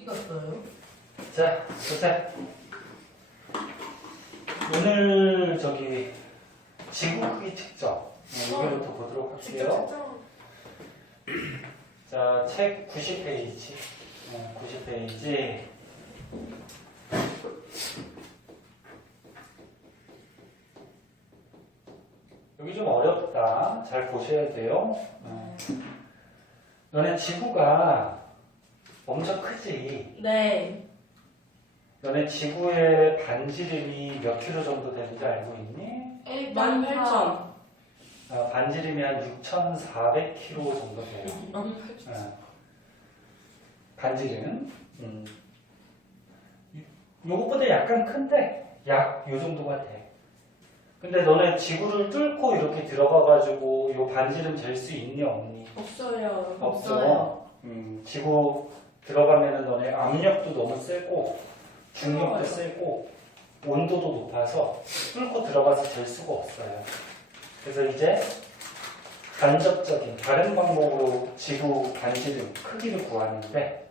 찍었어요? 자, 보자. 오늘 지구 크기 측정 이거부터 보도록 할게요. 자, 책 90페이지. 90페이지. 여기 좀 어렵다. 잘 보셔야 돼요. 너네 지구가 엄청 크지? 네. 너네 지구의 반지름이 몇 킬로 정도 되는지 알고 있니? 18,000. 반지름이 한 6,400km 정도 돼요. 반지름. 요것보다 약간 큰데 약 요 정도가 돼. 근데 너네 지구를 뚫고 이렇게 들어가가지고 요 반지름 잴 수 있니 없니? 없어요. 없어. 지구 들어가면은 너네 압력도 너무 세고 중력도 세고 온도도 높아서 뚫고 들어가서 잴 수가 없어요. 그래서 이제 간접적인 다른 방법으로 지구 반지름 크기를 구하는데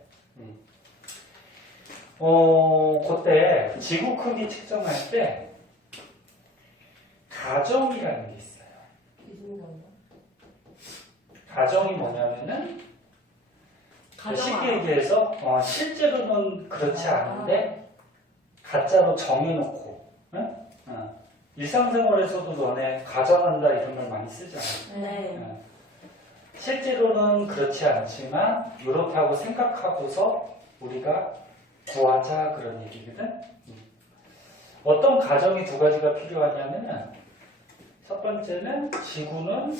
그때 지구 크기 측정할 때 가정이라는 게 있어요. 가정이 뭐냐면은 쉽게 얘기해서 실제로는 그렇지 않은데 가짜로 정해놓고 일상생활에서도 너네 가정한다 이런 말 많이 쓰잖아. 네. 실제로는 그렇지 않지만 이렇게 하고 생각하고서 우리가 구하자 그런 얘기거든. 어떤 가정이 두 가지가 필요하냐면은 첫 번째는 지구는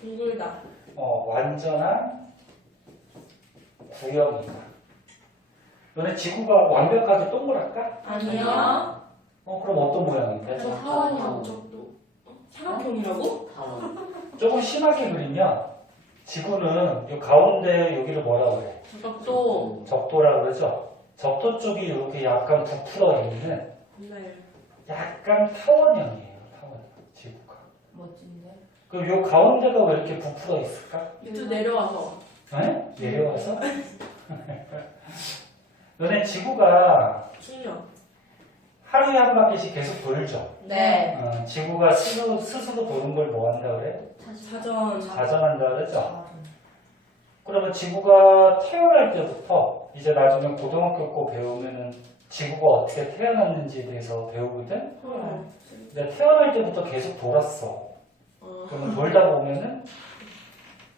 둥글다. 완전한 구형이다. 너네 지구가 완벽하게 동그랄까? 아니요. 그럼 어떤 모양인데? 저 사원이랑 저도 사각형이라고? 조금 심하게 그리면 지구는 이 가운데 여기를 뭐라 그래? 적도. 적도라 그러죠? 적도 쪽이 이렇게 약간 부풀어 있는 네. 약간 타원형이에요. 타원 지구가. 멋진데? 그럼 이 가운데가 왜 이렇게 부풀어 있을까? 밑으로 내려와서. 네? 내려와서? 너네 지구가 충격. 하루에 한 바퀴씩 계속 돌죠? 네. 지구가 스스로 도는 걸 뭐 한다 그래? 자전. 자전한다 그러죠? 그러면 지구가 태어날 때부터 이제 나중에 고등학교 거 배우면은 지구가 어떻게 태어났는지에 대해서 배우거든? 근데 태어날 때부터 계속 돌았어. 그러면 돌다 보면은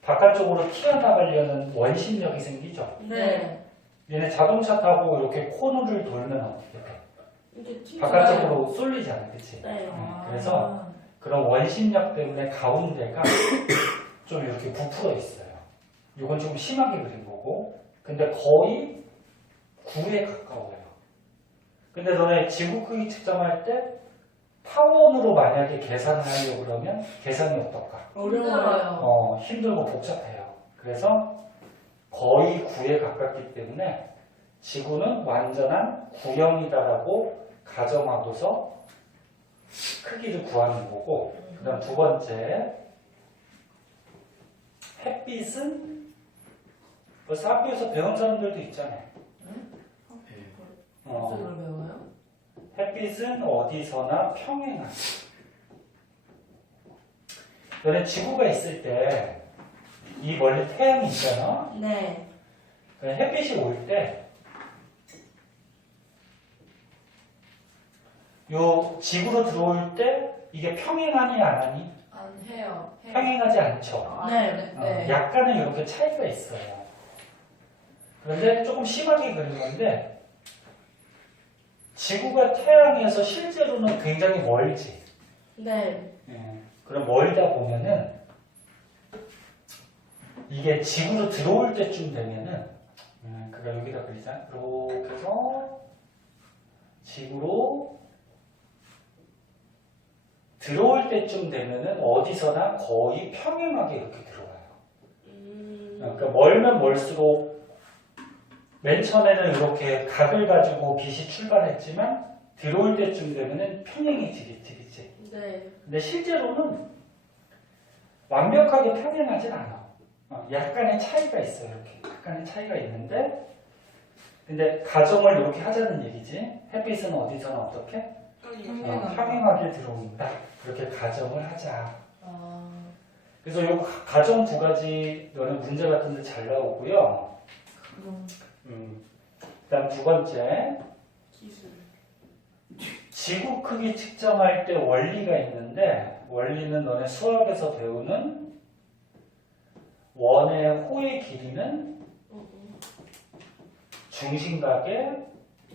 바깥쪽으로 튀어나가려는 원심력이 생기죠? 네. 얘네 자동차 타고 이렇게 코너를 돌면 어떻게 돼? 이게 바깥쪽으로 쏠리잖아, 그치? 네. 그래서 그런 원심력 때문에 가운데가 좀 이렇게 부풀어 있어요. 이건 좀 심하게 그린 거고, 근데 거의 9에 가까워요. 근데 너네 지구 크기 측정할 때 타원으로 만약에 계산을 하려고 그러면 계산이 어떨까? 어려워요. 힘들고 복잡해요. 그래서 거의 9에 가깝기 때문에 지구는 완전한 구형이다라고 가정하고서 크기를 구하는 거고, 그 다음 두 번째, 햇빛은 벌써 학교에서 배운 사람들도 있잖아요. 무슨 배워요? 햇빛은 어디서나 평행하다. 너네 지구가 있을 때 이 멀리 태양이 있잖아. 네. 햇빛이 올 때 요 지구로 들어올 때 이게 평행하니 안 하니? 안 해요. 평행하지 않죠. 네. 약간은 이렇게 차이가 있어요. 그런데 조금 심하게 그린 건데 지구가 태양에서 실제로는 굉장히 멀지. 네. 그럼 멀다 보면은 이게 지구로 들어올 때쯤 되면은 그러니까 여기다 그리자. 이렇게 해서 지구로 들어올 때쯤 되면은 어디서나 거의 평행하게 이렇게 들어와요. 그러니까 멀면 멀수록 맨 처음에는 이렇게 각을 가지고 빛이 출발했지만 들어올 때쯤 되면은 평행해지겠지, 그치? 네. 근데 실제로는 완벽하게 평행하진 않아. 약간의 차이가 있어요. 이렇게 약간의 차이가 있는데 근데 가정을 이렇게 하자는 얘기지. 햇빛은 어디서나 어떻게? 평행하게 들어온다. 그렇게 가정을 하자. 그래서 요 가정 두 가지 너는 문제 같은데 잘 나오고요. 그다음 두 번째 기술. 지구 크기 측정할 때 원리가 있는데 원리는 너네 수학에서 배우는 원의 호의 길이는 중심각의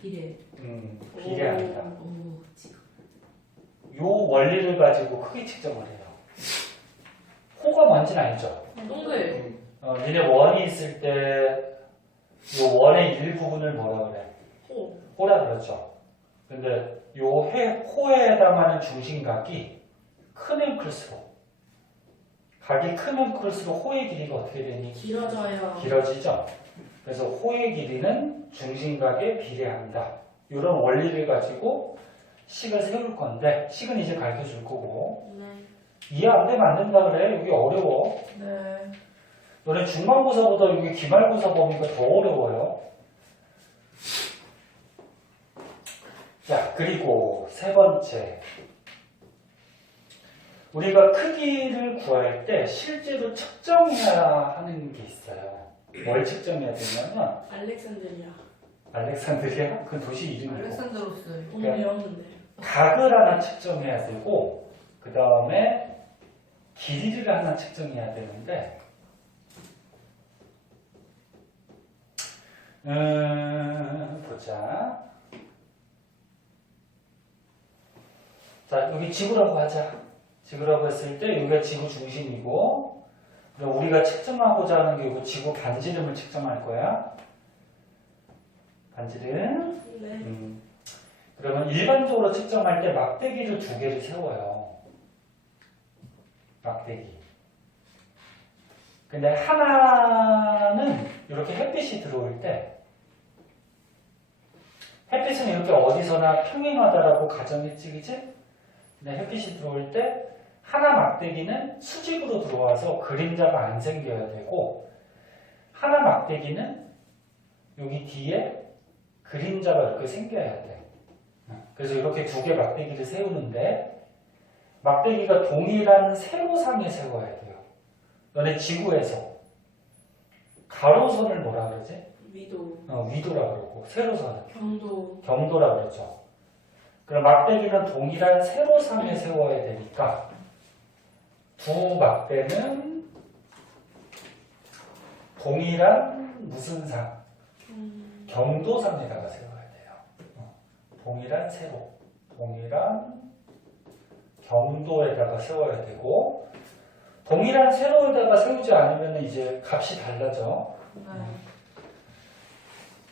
비례한다. 요 원리를 가지고 크기 측정을 해요. 호가 뭔지는 알죠? 동글. 니네 원이 있을 때 요 원의 일부분을 뭐라 그래? 호. 호라 그러죠. 근데 요 호에 해당하는 중심각이 크면 클수록 각이 크면 클수록 호의 길이가 어떻게 되니? 길어져요. 길어지죠. 그래서 호의 길이는 중심각에 비례한다. 이런 원리를 가지고 식을 세울 건데 식은 이제 가르쳐 줄 거고 네. 이해 안 되면 안 된다 그래. 여기 어려워. 네. 너네 중간고사보다 여기 기말고사 범위가 더 어려워요. 자, 그리고 세 번째. 우리가 크기를 구할 때 실제로 측정해야 하는 게 있어요. 뭘 측정해야 되냐면 알렉산드리아. 알렉산드리아? 그 도시 이름이고 알렉산드로스. 오늘 배웠는데. 각을 하나 측정해야 되고 그 다음에 길이를 하나 측정해야 되는데 보자. 자, 여기 지구라고 하자. 지구라고 했을 때 여기가 지구 중심이고 그럼 우리가 측정하고자 하는 게 이거 지구 반지름을 측정할 거야. 반지름. 네. 그러면 일반적으로 측정할 때 막대기를 두 개를 세워요. 막대기. 근데 하나는 이렇게 햇빛이 들어올 때 햇빛은 이렇게 어디서나 평행하다라고 가정했지, 그치? 근데 햇빛이 들어올 때 하나 막대기는 수직으로 들어와서 그림자가 안 생겨야 되고 하나 막대기는 여기 뒤에 그림자가 이렇게 생겨야 돼. 그래서 이렇게 두 개 막대기를 세우는데 막대기가 동일한 세로상에 세워야 돼요. 너네 지구에서 가로선을 뭐라 그러지? 위도. 위도라 그러고 세로선은 경도. 경도라 그러죠. 그럼 막대기는 동일한 세로상에 세워야 되니까 두 막대는 동일한 무슨 상? 경도상에다가 세워야 돼요. 동일한 세로, 동일한 경도에다가 세워야 되고 동일한 세로에다가 세우지 않으면 이제 값이 달라져.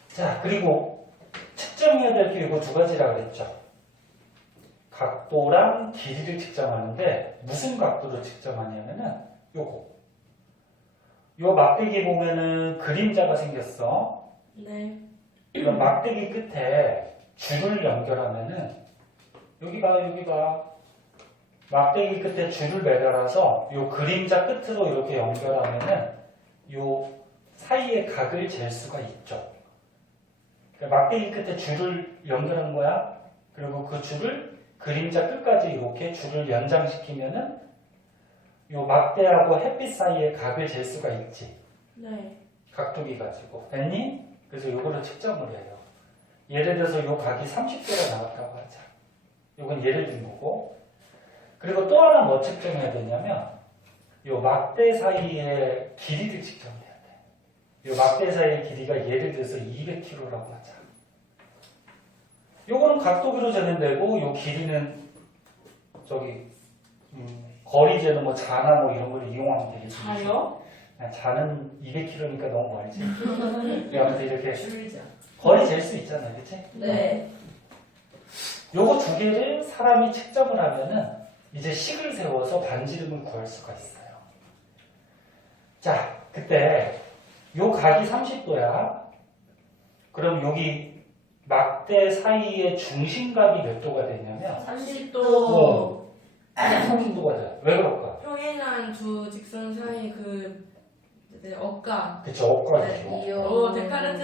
자, 그리고 측정해야 될 게 이거 두 가지라 그랬죠. 각도랑 길이를 측정하는데 무슨 각도로 측정하냐면은 요거. 요 막대기 보면은 그림자가 생겼어. 네. 그럼 막대기 끝에 줄을 연결하면은 여기 봐, 여기 봐. 막대기 끝에 줄을 매달아서 요 그림자 끝으로 이렇게 연결하면은 요 사이의 각을 잴 수가 있죠. 그러니까 막대기 끝에 줄을 연결한 거야. 그리고 그 줄을 그림자 끝까지 이렇게 줄을 연장시키면은 요 막대하고 햇빛 사이의 각을 잴 수가 있지. 네. 각도기 가지고. 됐니? 그래서 요거를 측정을 해요. 예를 들어서 요 각이 30도가 나왔다고 하자. 요건 예를 든 거고. 그리고 또 하나 뭐 측정해야 되냐면 요 막대 사이의 길이를 측정해야 돼. 요 막대 사이의 길이가 예를 들어서 200km라고 하자. 요거는 각도기로 재는 되고 요 길이는 저기 거리 재는 뭐 자나 뭐 이런 걸 이용하면 되겠지. 자요? 자는 200km니까 너무 멀지. 아무튼 이렇게 줄자. 거리 잴 수 있잖아요, 그렇지? 네. 요거 두 개를 사람이 측정을 하면은 이제 식을 세워서 반지름을 구할 수가 있어요. 자, 그때 요 각이 30도야. 그럼 여기 막대 사이의 중심각이 몇 도가 되냐면 30도. 30도가 돼. 왜 그럴까? 평행한 두 직선 사이 그 네, 억가. 그쵸, 억각이죠. 네, 이용. 오, 데카르트.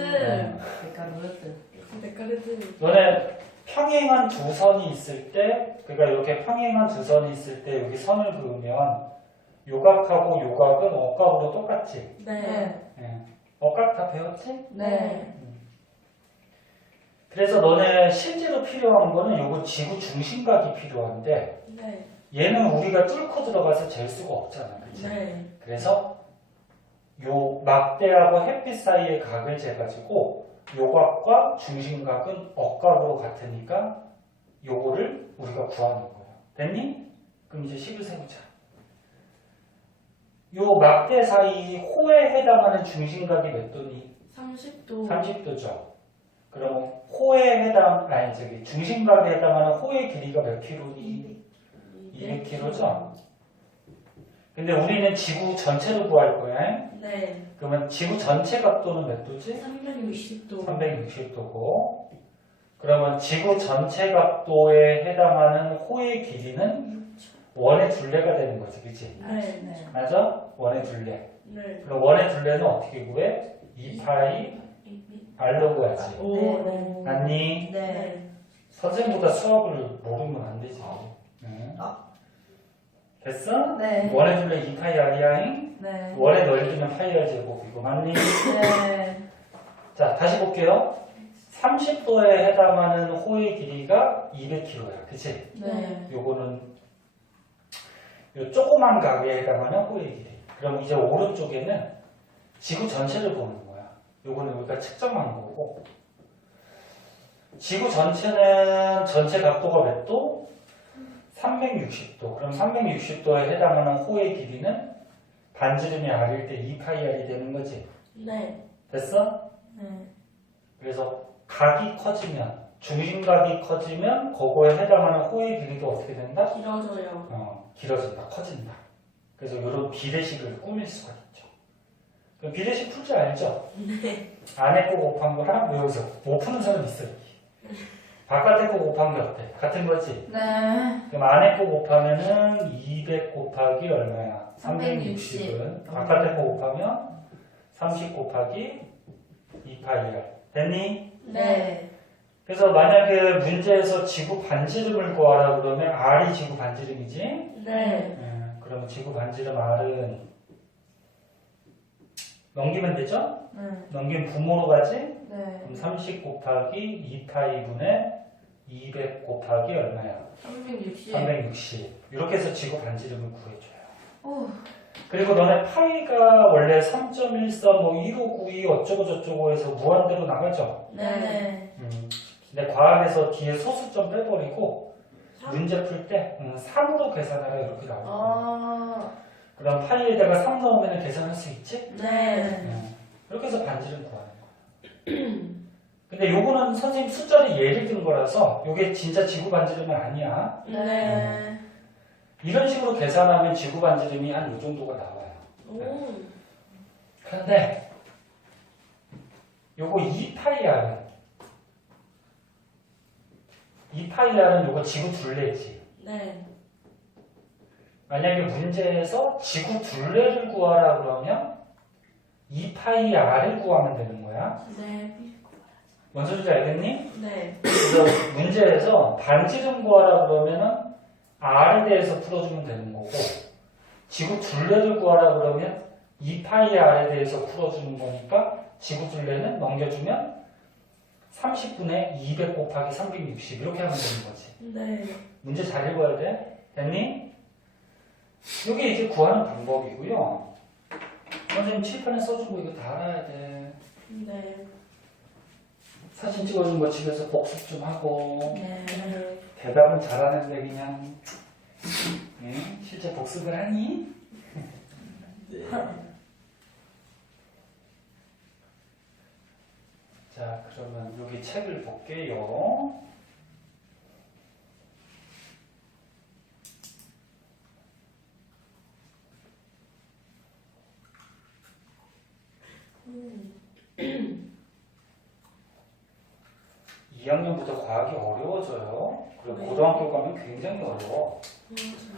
데카르트. 데카르트. 너네 평행한 두 선이 있을 때, 그러니까 이렇게 평행한 두 선이 있을 때 여기 선을 그으면 요각하고 요각은 억각으로 똑같지? 네. 예. 억각 다 배웠지? 네. 그래서 너네 실제로 필요한 거는 요거 지구 중심각이 필요한데 네. 얘는 우리가 뚫고 들어가서 잴 수가 없잖아. 그치? 네. 그래서 요 막대하고 햇빛 사이의 각을 재가지고 요각과 중심각은 억각으로 같으니까 요거를 우리가 구하는 거야. 됐니? 그럼 이제 식을 세우자. 요 막대 사이 호에 해당하는 중심각이 몇 도니? 30도. 30도죠. 그러면 호에 중심각에 해당하는 호의 길이가 몇 킬로니? 200km죠? 근데 우리는 지구 전체를 구할 거야. 네. 그러면 지구 전체 각도는 몇 도지? 360도. 360도고. 그러면 지구 전체 각도에 해당하는 호의 길이는 원의 둘레가 되는 거지, 그치? 네. 네. 맞아? 원의 둘레. 네. 그럼 원의 둘레는 어떻게 구해? 2파이 r로 구하지. 오. 네. 맞니? 네. 선생님보다 수학을 모르면 안 되지. 응. 됐어? 네. 원의 둘레 2파이 r이야잉? 네. 원의 넓이는 파이 r 제곱이고 맞니? 네. 자, 다시 볼게요. 30도에 해당하는 호의 길이가 200km야. 그치? 네. 요거는 요 조그만 각에 해당하는 호의 길이. 그럼 이제 오른쪽에는 지구 전체를 보는 거야. 요거는 우리가 측정한 거고. 지구 전체는 전체 각도가 몇 도? 360도. 그럼 360도에 해당하는 호의 길이는 반지름이 r일 때 2파이 r이 되는 거지. 네. 됐어? 네. 그래서 각이 커지면, 중심각이 커지면 그거에 해당하는 호의 길이도 어떻게 된다? 길어져요. 길어진다, 커진다. 그래서 이런 비례식을 꾸밀 수가 있죠. 그럼 비례식 풀 줄 알죠? 네. 안에 거 곱한 거랑 여기서 못 푸는 사람 있어요. 바깥에 거 곱한 게 어때? 같은 거지? 네. 그럼 안에 거 곱하면은 200 곱하기 얼마야? 360. 360은 바깥에 거 곱하면 30 곱하기 2파이 r. 됐니? 네. 그래서 만약에 문제에서 지구 반지름을 구하라 그러면 r이 지구 반지름이지? 네. 그러면 지구 반지름 r은 넘기면 되죠? 네. 넘기면 분모로 가지? 네. 그럼 30 곱하기 2파이 분의 200 곱하기 얼마야? 360. 360. 이렇게 해서 지구 반지름을 구해줘요. 오. 그리고 너네 파이가 원래 3.14, 뭐 1592 어쩌고 저쩌고 해서 무한대로 나가죠? 네. 근데 과학에서 뒤에 소수점 빼버리고 삼? 문제 풀 때 3으로 계산하라 이렇게 나오거든요. 아. 그럼 파이에다가 3 넣으면 계산할 수 있지? 네. 이렇게 해서 반지름 구하는 거야. 근데 요거는 선생님 숫자를 예를 든 거라서 요게 진짜 지구 반지름은 아니야. 네. 이런 식으로 계산하면 지구 반지름이 한 요 정도가 나와요. 오. 그런데 요거 2파이r은 2파이r은 요거 지구 둘레지. 네. 만약에 문제에서 지구 둘레를 구하라 그러면 2파이r을 구하면 되는 거야. 네. 뭔 소리인지 알겠니? 네. 그래서 문제에서 반지름 구하라 그러면은 r에 대해서 풀어주면 되는 거고 지구 둘레를 구하라 그러면 2파이r에 대해서 풀어주는 거니까 지구 둘레는 넘겨주면 30분의 200 곱하기 360 이렇게 하면 되는 거지. 네. 문제 잘 읽어야 돼. 됐니? 이게 이제 구하는 방법이고요. 선생님 칠판에 써준 거 이거 다 알아야 돼. 네. 사진 찍어준 거 집에서 복습 좀 하고 네. 네. 대답은 잘하는데 그냥 실제 복습을 하니? 자, 그러면 여기 책을 볼게요. 음. 2학년부터 과학이 어려워져요. 그리고 네. 고등학교 가면 굉장히 어려워.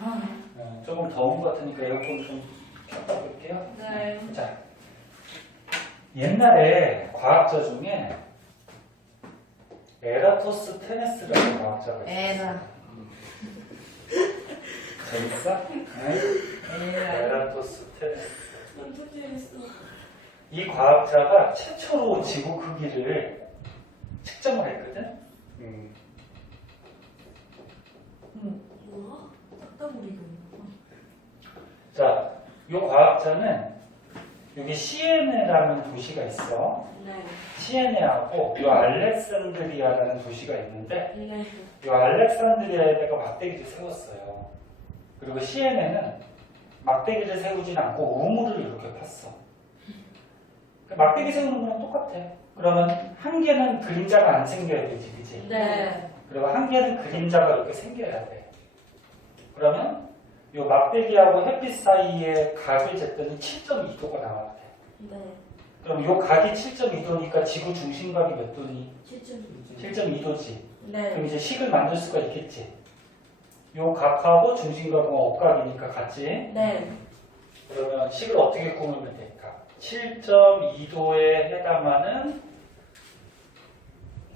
아. 조금 더운 것 같으니까 에어컨 좀 켰다 볼게요. 네. 자, 옛날에 과학자 중에 에라토스테네스라는 과학자가 있어요. 에라. 재밌어? 네? 에라토스테네스. 완전 재밌어. 이 과학자가 최초로 지구 크기를 측정을 했거든. 뭐야? 딱따구리가. 자, 이 과학자는 여기 시에네라는 도시가 있어. 네. 시에네하고 이 알렉산드리아라는 도시가 있는데 네. 이 알렉산드리아에다가 막대기를 세웠어요. 그리고 시에네는 막대기를 세우진 않고 우물을 이렇게 팠어. 막대기 세우는 거랑 똑같아. 그러면 한 개는 그림자가 안 생겨야 되지, 그치? 네. 그리고 한 개는 그림자가 이렇게 생겨야 돼. 그러면 이 막대기하고 햇빛 사이에 각을 쟀더니 7.2도가 나와야 돼. 네. 그럼 이 각이 7.2도니까 지구 중심각이 몇 도니? 7.2. 7.2도지. 그럼 네. 이제 식을 만들 수가 있겠지. 이 각하고 중심각은 억각이니까 같지? 네. 그러면 식을 어떻게 꾸미면 될까? 7.2도에 해당하는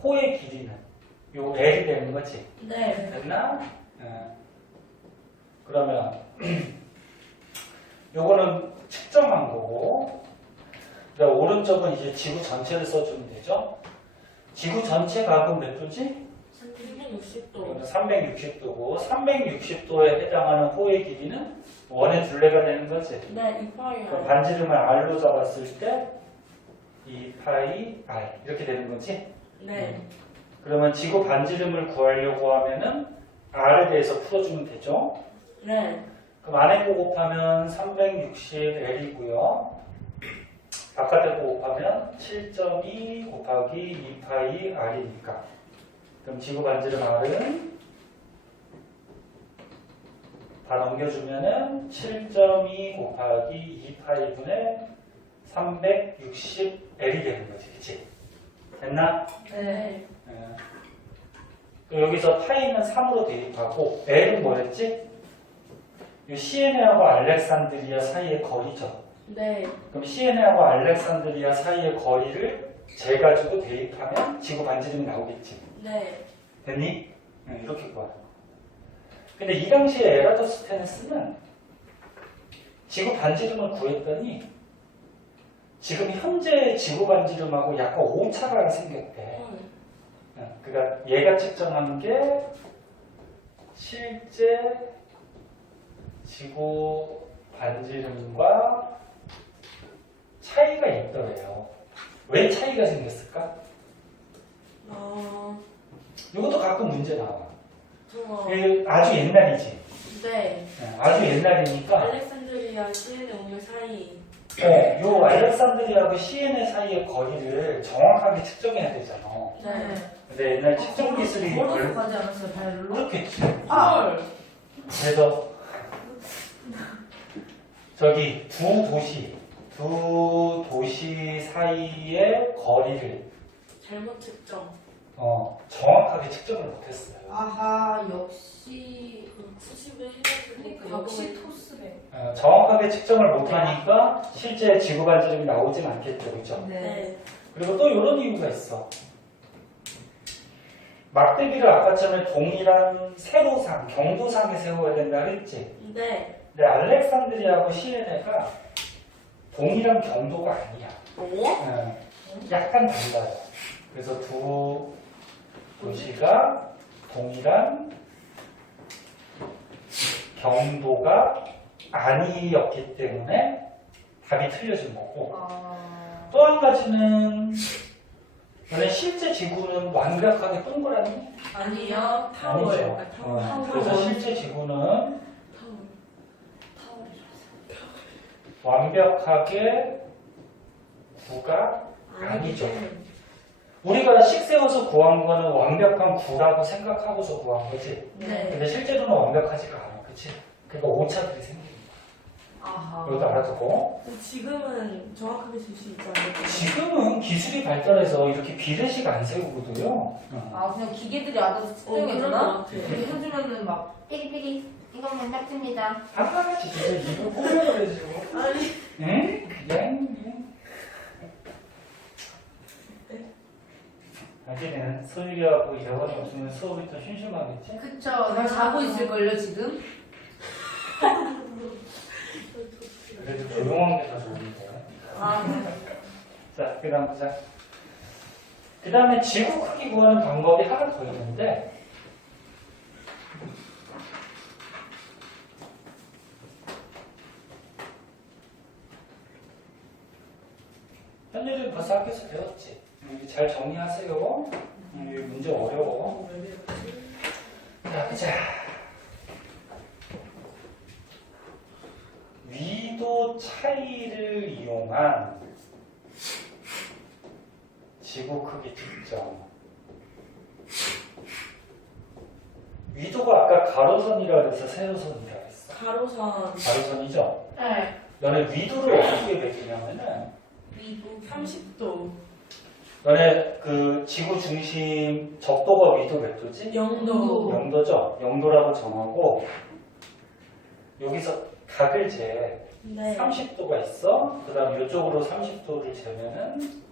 호의 길이는 요 L이 되는 거지. 네. 됐나? 그러면 요거는 측정한 거고, 그다음 오른쪽은 이제 지구 전체를 써주면 되죠. 지구 전체 각은 몇 도지? 360도. 360도고 360도에 해당하는 호의 길이는 원의 둘레가 되는 거지. 네. 이파이. 그럼 반지름을 R로 잡았을 때 2파이 R 이렇게 되는 거지. 네. 그러면 지구 반지름을 구하려고 하면은 R에 대해서 풀어주면 되죠. 네. 그럼 안에 거 곱하면 360L이고요. 바깥에 거 곱하면 7.2 곱하기 2파이 R이니까. 그럼 지구 반지름 R은 다 넘겨주면은 7.2 곱하기 2파이분의 360L이 되는 거지, 그치? 됐나? 네. 여기서 파이는 3으로 대입하고 L은 뭐랬지? 이 시에네하고 알렉산드리아 사이의 거리죠. 네. 그럼 시에네하고 알렉산드리아 사이의 거리를 재가지고 대입하면 지구 반지름이 나오겠지. 네. 됐니? 이렇게 구하는 거. 근데 이 당시에 에라토스테네스는 지구 반지름을 구했더니 지금 현재 지구 반지름하고 약간 오차가 생겼대. 그러니까 얘가 측정한 게 실제 지구 반지름과 차이가 있더래요. 왜 차이가 생겼을까? 이것도 가끔 문제 나와. 이게 아주 옛날이지. 네. 아주 옛날이니까. 알렉산드리아 시에네 오늘 사이. 요 알렉산드리아하고 시에네 사이의 거리를 정확하게 측정해야 되잖아. 네. 근데 옛날 측정 기술이 걸어서 가지 않았어요, 발로? 그렇겠지. 헐. 그래서 저기 두 도시 사이의 거리를 잘못 측정. 정확하게 측정을 못했어요. 아하, 역시. 수십을 해야 되니까 역시 토스네. 정확하게 측정을 못하니까 실제 지구 반지름이 나오진 않겠죠, 그렇죠? 네. 그리고 또 이런 이유가 있어. 막대기를 아까 전에 동일한 세로상, 경도상에 세워야 된다 그랬지? 네. 근데 알렉산드리아하고 시에네가 동일한 경도가 아니야. 뭐? 약간 달라요. 그래서 두 도시가 동일한 경도가 아니었기 때문에 답이 틀려진 거고, 또 한 가지는 너네 실제 지구는 완벽하게 동그라미? 아니요. 아니죠. 타월. 그래서 실제 지구는 완벽하게 구가 아니죠. 우리가 식 세워서 구한 거는 완벽한 구라고 생각하고서 구한 거지. 네. 근데 실제로는 완벽하지가 않아. 그치? 그러니까 오차들이 생깁니다. 아하. 이것도 알아두고. 지금은 정확하게 줄 수 있지 않을까요? 지금은 기술이 발달해서 이렇게 비례식 안 세우거든요. 아, 그냥 기계들이 알아서 그런 측정해주나? 것 같아요. 이렇게 해주면은 막, 삐리삐리, 이건 맨딱집니다. 진짜 이거 꼬매버려지고. 아니. 응? 그냥. 당신은 소율이하고 여건이 없으면 수업이 또 심심하겠지? 그쵸. 나 자고 있을걸요, 지금? 그래도 조용한 게 더 좋은데. 아, 네. 자, 그 다음 보자. 그 다음에 지구 크기 구하는 방법이 하나 더 있는데, 현일이 벌써 학교에서 배웠지? 여기 잘 정리하세요. 여기 문제 어려워. 자, 보자. 위도 차이를 이용한 지구 크기 측정. 위도가 아까 가로선이라 그래서 세로선이라 그랬어. 가로선. 가로선이죠? 네. 너네 위도를 어떻게 매기냐면은 미국 30도. 너네 그 지구 중심 적도가 위도 몇 도지? 0도. 0도죠? 0도라고 정하고 여기서 각을 재. 네. 30도가 있어. 그 다음 이쪽으로 30도를 재면은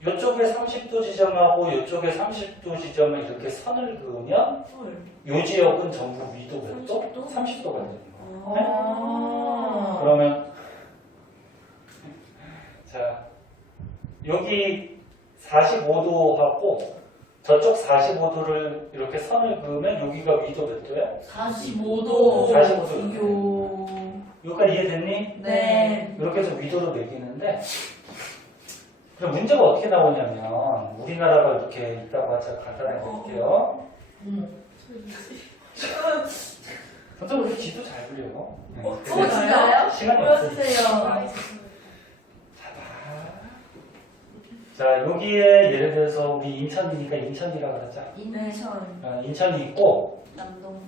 이쪽에 30도 지점하고 이쪽에 30도 지점을 이렇게 선을 그으면 헐. 이 지역은 전부 위도 몇 도? 30도? 30도가 되는 거야. 아. 그러면 자 여기 45도하고 저쪽 45도를 이렇게 선을 그으면 여기가 위도 몇 도야? 45도. 45도. 여기까지 이해됐니? 네. 이렇게 해서 위도를 매기는데 그럼 문제가 어떻게 나오냐면 우리나라가 이렇게 있다고 하자 간단하게 볼게요. 선생님 우리 지도 잘 그려. 진짜요? 시간이 보여주세요. 없으니까. 자 여기에 예를 들어서 우리 인천이니까 인천이라 그러자. 인천. 인천이 있고 남동구.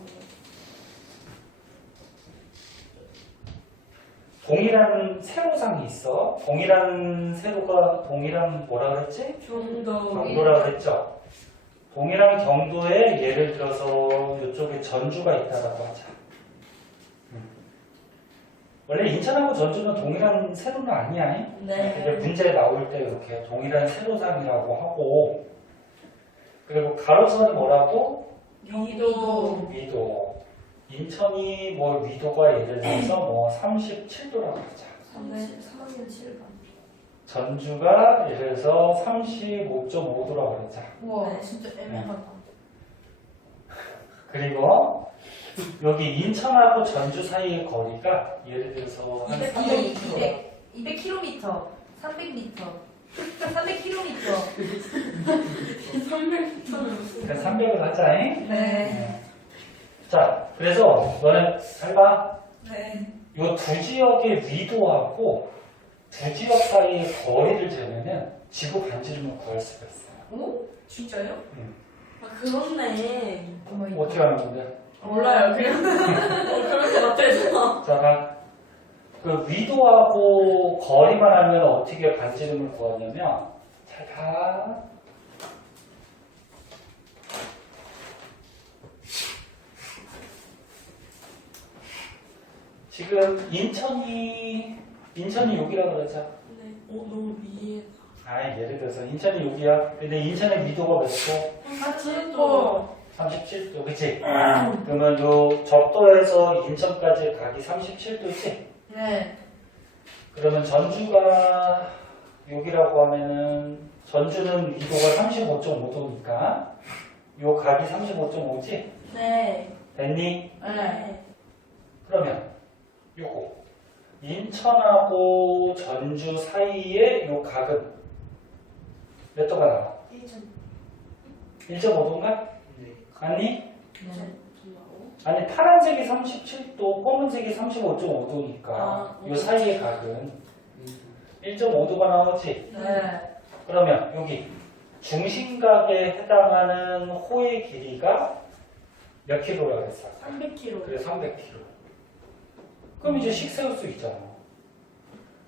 동일한 세로상이 있어. 동일한 세로가 동일한 뭐라 그랬지? 경도. 경도라 그랬죠. 동일한 경도에 예를 들어서 이쪽에 전주가 있다라고 하자. 원래 인천하고 전주는 동일한 세로는 아니야. 근데 네. 문제 나올 때 이렇게 동일한 세로상이라고 하고 그리고 가로선이 뭐라고? 경도. 위도. 인천이 뭐 위도가 예를 들어서 뭐 37도라고 하자. 3학년 7반. 전주가 예를 들어서 35.5도라고 그러자. 우와, 네. 진짜 애매하다. 그리고 여기 인천하고 전주 사이의 거리가 예를 들어서 한 300km. 200km. 300m. 300km. 300m는 무슨. 그러니까 300을 하자잉. 네. 자, 그래서 너는 잘 봐. 네. 이 두 지역의 위도하고 두 지역 사이의 거리를 재면은 지구 반지름을 구할 수가 있어요. 오? 진짜요? 응. 아, 그렇네. 어떻게 하는 건데? 몰라요. 그냥. 그럴 것 같아서. 자, 봐. 그 위도하고 거리만 알면 어떻게 반지름을 구하냐면 잘 봐. 지금 인천이 여기라 그러자. 네. 너무 위에. 예를 들어서 인천이 여기야. 근데 인천의 위도가 몇 도? 37도, 그치? 그러면 요 적도에서 인천까지 가기 37도지? 네. 그러면 전주가 여기라고 하면은 전주는 위도가 35.5도니까 요 각이 35.5지? 네. 됐니? 네. 그러면 요거 인천하고 전주 사이의 요 각은 몇 도가 나와? 1.5도인가? 아니? 아니 파란색이 37도, 검은색이 35.5도니까 요 사이의 각은 1.5도가 나오지? 네. 그러면 여기 중심각에 해당하는 호의 길이가 몇 킬로라고 했어? 300km. 그래 300km. 그럼 이제 식 세울 수 있잖아.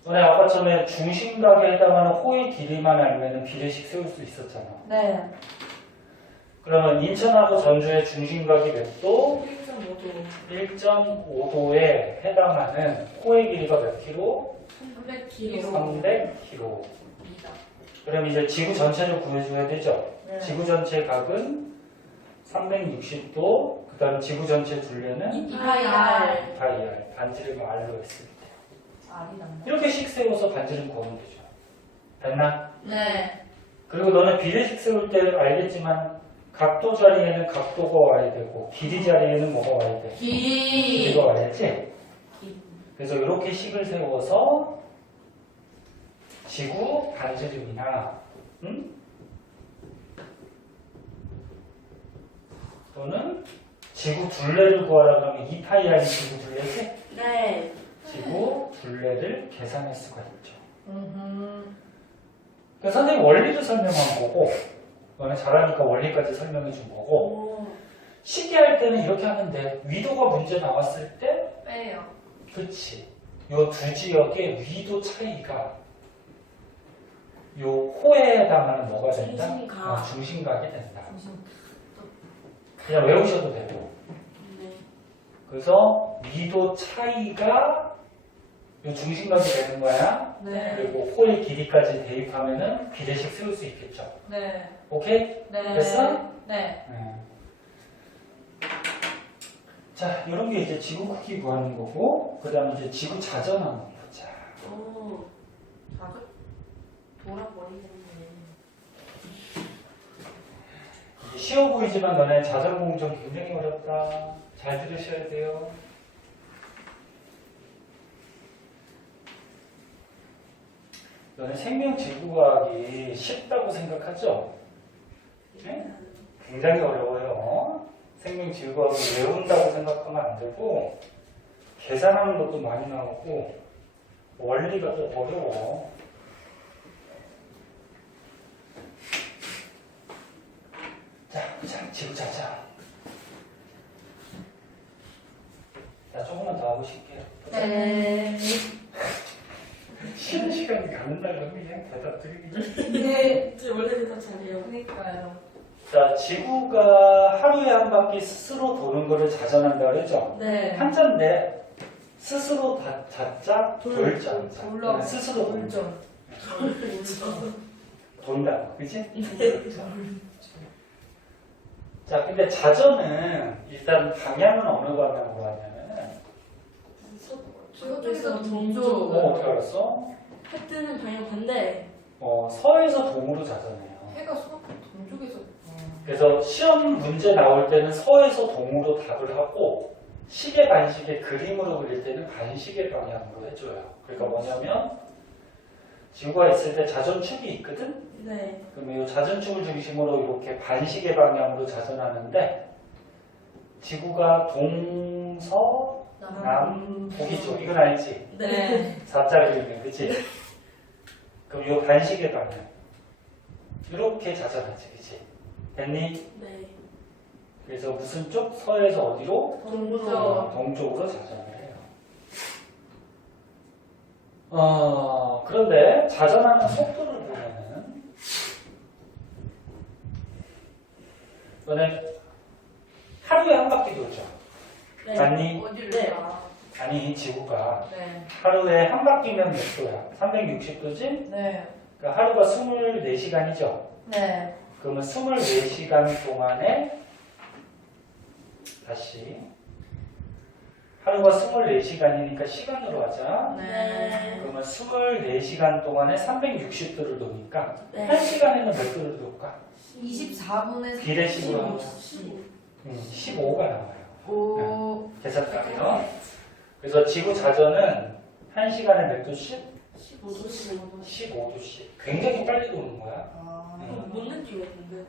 너네 아까 전에 중심각에 해당하는 호의 길이만 알면 비례식 세울 수 있었잖아. 네. 그러면 인천하고 전주의 중심각이 몇 도? 1.5도. 1.5도에 해당하는 호의 길이가 몇 킬로? 300km. 300km. 그럼 이제 지구 전체를 구해줘야 되죠. 네. 지구 전체 각은 360도, 그 다음 지구 전체 둘레는 2πr. 2πr, 반지름 R로 했을 때. R이 남나? 이렇게씩 세워서 반지름 구하면 되죠. 됐나? 네. 그리고 너는 비례식 세울 때 알겠지만 각도 자리에는 각도가 와야 되고 길이 자리에는 뭐가 와야 돼? 길이. 길이가 와야지. 그래서 이렇게 식을 세워서 지구 반지름이나 또는 지구 둘레를 구하라 그러면 2πr이 지구 둘레지? 네. 지구 둘레를 계산할 수가 있죠. 그러니까 선생님 원리를 설명한 거고 너네 잘하니까 원리까지 설명해 준 거고 오. 쉽게 할 때는 이렇게 하면 돼. 위도가 문제 나왔을 때 빼요. 그치. 요 두 지역의 위도 차이가 요 호에 해당하는 뭐가 된다? 중심각. 중심각이 된다. 그냥 외우셔도 되고. 네. 그래서 위도 차이가 요 중심각이 되는 거야. 네. 그리고 호의 길이까지 대입하면은 비례식 세울 수 있겠죠. 네. 오케이? 네. 됐어? 네. 자, 이런 게 이제 지구 크기 구하는 거고, 그 다음에 이제 지구 자전 한번 보자. 오. 자주 돌아버리겠네. 이게 쉬워 보이지만 너네 자전 공정 굉장히 어렵다. 잘 들으셔야 돼요. 너네 생명 지구과학이 쉽다고 생각하죠? 네? 굉장히 어려워요. 생명 지구과학을 외운다고 생각하면 안 되고 계산하는 것도 많이 나오고 원리가 또 어려워. 자, 지구 자자. 나 조금만 더 하고 싶게요. 네. 쉬는 시간이 가는 날 그러면 그냥 대답 드리기. 네. 원래 대답 잘해요. 그러니까요. 자, 지구가 하루에 한 바퀴 스스로 도는 거를 자전한다 그랬죠? 네. 한자인데 스스로 자자 돌자. 돌려. 스스로 돌죠. 돈다. 그치? 자, 근데 자전은 일단 방향은 어느 방향으로 하냐면은 저쪽에서 동쪽. 어떻게 알았어? 해 뜨는 방향 반대. 서에서 동으로 자전해요. 해가 동쪽에서. 그래서 시험 문제 나올 때는 서에서 동으로 답을 하고 시계 반시계 그림으로 그릴 때는 반시계 방향으로 해줘요. 그러니까 뭐냐면 지구가 있을 때 자전축이 있거든? 네. 그러면 이 자전축을 중심으로 이렇게 반시계 방향으로 자전하는데 지구가 동서 남북이죠. 이건 알지? 네. 4자리면 그치? 그럼 이 반시계 방향 이렇게 자전하지 그치? 됐니? 네. 그래서 무슨 쪽? 서에서 어디로? 동쪽. 동쪽으로 자전을 해요. 그런데 자전하는 속도를 보면은 너네 하루에 한 바퀴 돌죠? 네. 맞니? 어디를 네. 가? 아니 지구가 네. 하루에 한 바퀴면 몇 도야? 360도지? 네. 그러니까 하루가 24시간이죠? 네. 그러면 24시간 동안에 다시 하루가 24시간이니까 시간으로 하자. 네. 그러면 24시간 동안에 360도를 도니까 네. 1시간에는 몇 도를 돌까? 24분에 비례식으로 하면 15가 나와요. 오. 계산하면. 그래서 지구 자전은 1시간에 몇 도씩? 15도씩. 15도씩. 굉장히 빨리 도는 거야. 아. 못 느끼겠는데.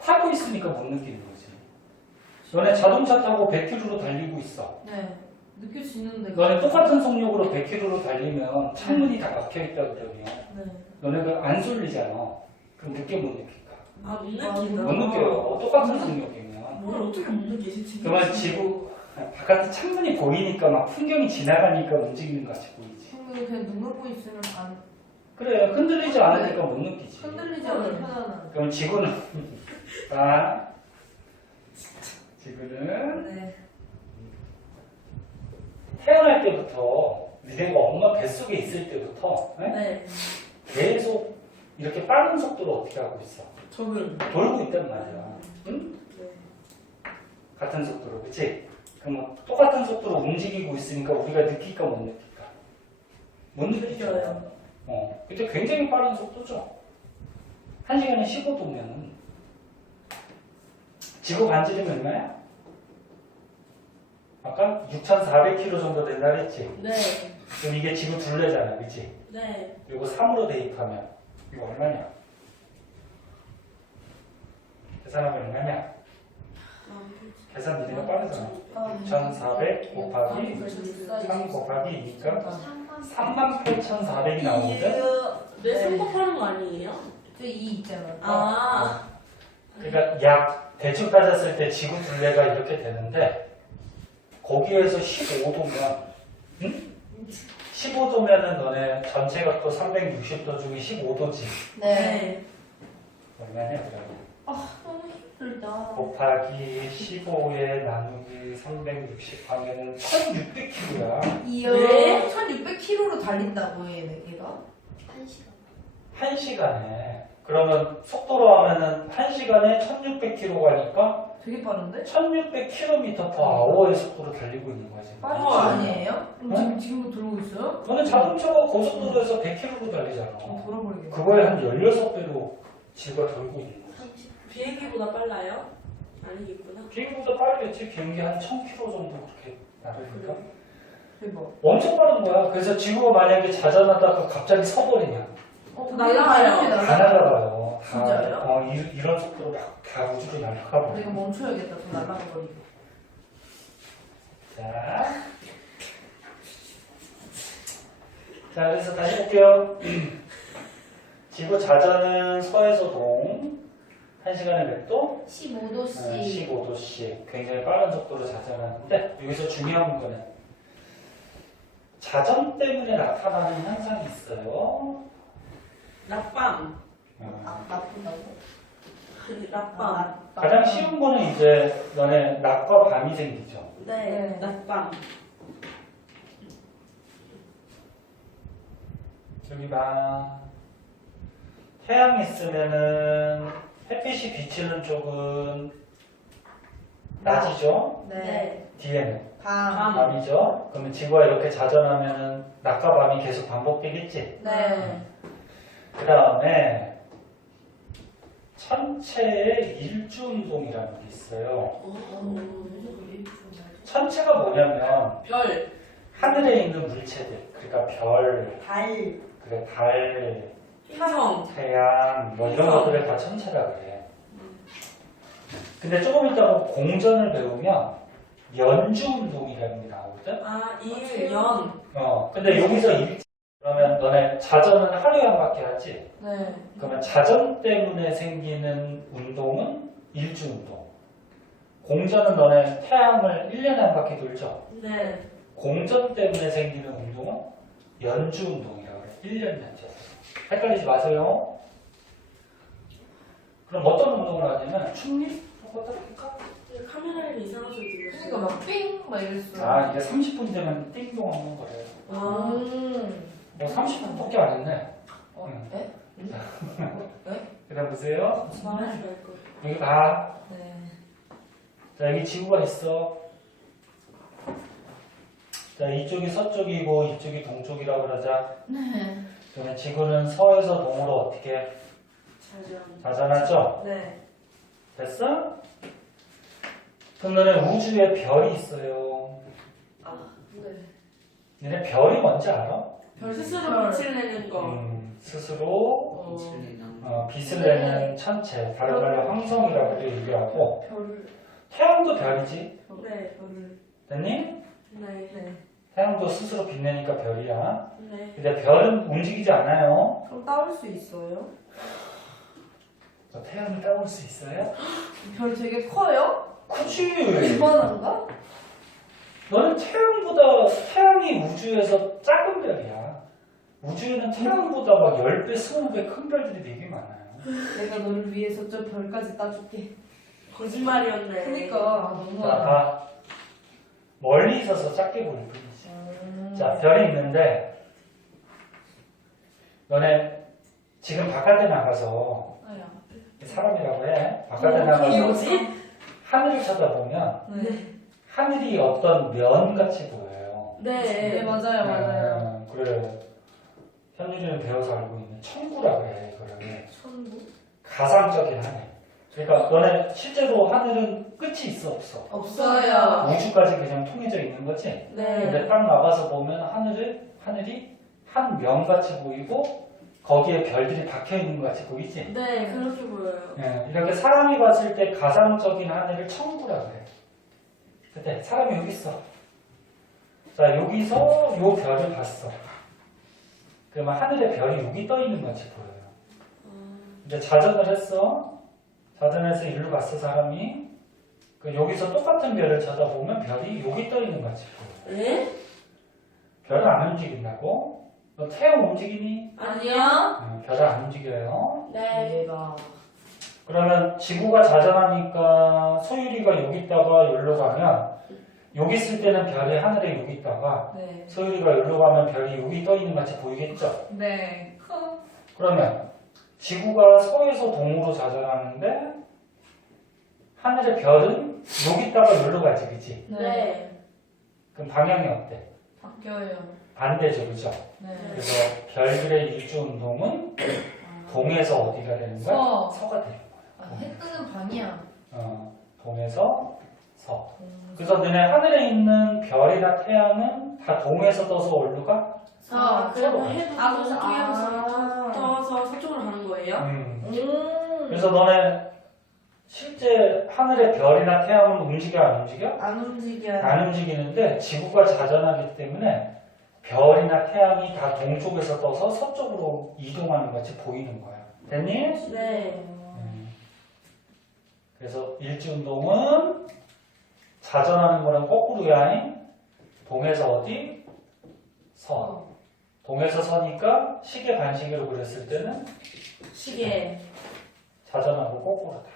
타고 있으니까 못 느끼는 거지. 너네 자동차 타고 100km로 달리고 있어. 네. 느낄 수 있는데. 너네 똑같은 속력으로 100km로 달리면 창문이 다 막혀있다 그러면 네. 너네가 안 쏠리잖아. 그럼 느껴 못 느낄까? 아, 못 느낀다. 못 느껴요. 똑같은 속력이면. 뭘 어떻게 못 느끼지? 그러면 지구 바깥에 창문이 보이니까 막 풍경이 지나가니까 움직이는 것 같이 보이지. 친구는 그냥 눈 감고 있으면 안 그래 흔들리지 않으니까 못 느끼지. 흔들리지 않을 편안한. 그럼 지구는 지구는 네. 태어날 때부터 니네가 엄마 뱃속에 있을 때부터 네? 네. 계속 이렇게 빠른 속도로 어떻게 하고 있어? 적응. 돌고 있단 말이야. 응? 네. 같은 속도로, 그치? 그럼 뭐 똑같은 속도로 움직이고 있으니까 우리가 느낄까 못 느낄까? 못 느끼죠. 느껴요. 그때 굉장히 빠른 속도죠. 1시간에 15도면 지구 반지름이 얼마야? 아까 6,400km 정도 된다 그랬지? 네. 그럼 이게 지구 둘레잖아, 그치? 네. 그리고 3으로 대입하면 이거 얼마냐? 계산하면 얼마냐? 계산 미리가 빠르잖아. 6,400 곱하기 3 곱하기 2니까 38,400이 나오거든? 네, 생각하는 거 아니에요? 저 2 있잖아. 아. 그러니까 약 대충 따졌을 때 지구 둘레가 이렇게 되는데 거기에서 15도면 응? 15도면은 너네 전체 각도 360도 중에 15도지. 네. 얼마냐 그러면? 너무 힘들다. 곱하기 15에 나누기 360 하면은 1600km야. 이요. 네? 1600km로 달린다고 얘가? 1시간에. 그러면 속도로 하면은 1시간에 1600km 가니까 되게 빠른데? 1600km/h의 속도로 달리고 있는 거지. 빠른 거 아니에요? 그럼 지금도 들어오고 있어요? 너는 자동차가 고속도로에서 100km로 달리잖아. 돌아버리겠네. 그거에 한 16배로 지구가 돌고 있는 거지. 비행기보다 빨라요? 아니겠구나. 비행기보다 빠르겠지. 비행기 한 1000km 정도 그렇게 나르니까. 대박. 엄청 빠른 거야. 그래서 지구가 만약에 자전하다가 갑자기 서버리냐. 날아가요. 이렇게 다 날아가요. 날아가요. 진짜요? 이런 속도로 다 우주로 날아가고. 내가 멈춰야겠다. 더 날아가 버리고. 자, 그래서 다시 볼게요. 지구 자전은 서에서 동, 1시간에 몇 도? 15도씨. 15도씩. 굉장히 빠른 속도로 자전하는데, 여기서 중요한 거는 자전 때문에 나타나는 현상이 있어요. 낮밤. 나쁜다고? 낮밤. 가장 쉬운 거는 이제 너네 낮과 밤이 생기죠. 네. 낮밤. 여기 봐. 태양이 있으면은 햇빛이 비치는 쪽은 낮이죠. 네. 뒤에는 밤. 밤이죠. 그러면 지구가 이렇게 자전하면은 낮과 밤이 계속 반복되겠지. 네. 그 다음에 천체의 일주운동이라는 게 있어요. 천체가 뭐냐면 별. 하늘에 있는 물체들, 그러니까 별, 달. 그래 달, 화성. 태양 뭐 이런 것들을 다 천체라 그래. 근데 조금 이따가 공전을 배우면 연주운동이라는 게 나오거든. 아, 일, 연. 근데 여기서 그러면 너네 자전은 하루에 한 바퀴 하지? 네. 그러면 자전 때문에 생기는 운동은 일주운동. 공전은 너네 태양을 1년에 한 바퀴 돌죠? 네. 공전 때문에 생기는 운동은 연주운동이라고 해요. 1년 연주. 헷갈리지 마세요. 그럼 어떤 운동을 하냐면 춤립? 그거 할까? 카메라에 이상한 소리 들렸어요. 그러니까 막 삥! 막 이랬어. 아, 이게 30분 되면 띵동 하는 거래요. 아. 뭐 30분밖에 안 했네. 네? 그 다음 보세요. 말하지 말고. 여기 봐. 네. 자, 여기 지구가 있어. 자, 이쪽이 서쪽이고 이쪽이 동쪽이라고 그러자. 네. 그러면 지구는 서에서 동으로 어떻게 자전하죠? 네. 됐어? 그럼 너네 우주에 별이 있어요. 네. 너네 별이 뭔지 알아? 별 스스로 빛을 내는 거. 스스로 빛을 내는 천체, 다른 말로 황성이라고도 얘기하고, 별. 태양도 별이지. 네. 됐니? 네. 태양도 스스로 빛내니까 별이야. 네. 근데 별은 움직이지 않아요. 그럼 따올 수 있어요? 저 태양을 따볼 수 있어요? 별 되게 커요? 그치. 이만한가? 너는 태양이 우주에서 작은 별이야. 우주에는 태양보다 막 10배, 20배 큰 별들이 되게 많아요. 내가 너를 위해서 저 별까지 따줄게. 거짓말이었네. 그니까 너무 자, 봐. 멀리 있어서 작게 보일 뿐이지. 자, 별이 있는데 너네 지금 바깥에 나가서 아야. 사람이라고 해. 바깥에 나가서 뭐지? 하늘을 쳐다보면 네. 하늘이 어떤 면같이 보여요. 네. 맞아요, 맞아요. 그래. 현준이는 배워서 알고 있는 천구라고 해. 이거를. 천국? 가상적인 하늘. 그러니까 너네 실제로 하늘은 끝이 있어 없어? 없어요. 우주까지 그냥 통해져 있는 거지? 네. 근데 딱 나가서 보면 하늘이 한 면같이 보이고 거기에 별들이 박혀 있는 것 같이 보이지? 네, 그렇게 보여요. 예, 이렇게 사람이 봤을 때 가상적인 하늘을 천구라고 해. 근데 사람이 여기 있어. 자, 여기서 요 별을 봤어. 그러면 하늘에 별이 여기 떠 있는 것 같이 보여요. 이제 자전을 했어. 자전해서 일로 갔어, 사람이. 여기서 똑같은 별을 쳐다보면 별이 여기 떠 있는 것 같이 보여요. 네? 별은 안 움직인다고? 너 태양 움직이니? 아니요. 별은 안 움직여요. 네. 대박. 그러면 지구가 자전하니까 소율이가 여기 있다가 여기로 가면 여기 있을 때는 별이 하늘에 여기 있다가 네. 소율이가 여기로 가면 별이 여기 떠 있는 것 같이 보이겠죠? 네. 그러면 지구가 서에서 동으로 자전하는데 하늘의 별은 여기 있다가 여기로 가지, 그치? 네. 그럼 방향이 어때? 바뀌어요. 반대죠, 그죠? 네. 그래서 별들의 일주 운동은 동에서 어디가 되는 거야? 서. 서가 되는 거야. 아, 해 뜨는 방이야. 동에서 서. 그래서 너네 하늘에 있는 별이나 태양은 다 동에서 떠서 어디로 가? 아, 그래도 해도 아, 동쪽에서 떠서 서쪽으로 가는 거예요? 그래서 너네 실제 하늘의 별이나 태양은 움직여 안 움직여? 안 움직여요. 안 움직이는데 지구가 자전하기 때문에 별이나 태양이 다 동쪽에서 떠서 서쪽으로 이동하는 것 같이 보이는 거야. 됐니? 네. 그래서 일지운동은 자전하는 거랑 거꾸로야. 동에서 어디? 서. 동에서 서니까 시계 반시계로 그렸을 때는 시계. 자전하고 거꾸로다.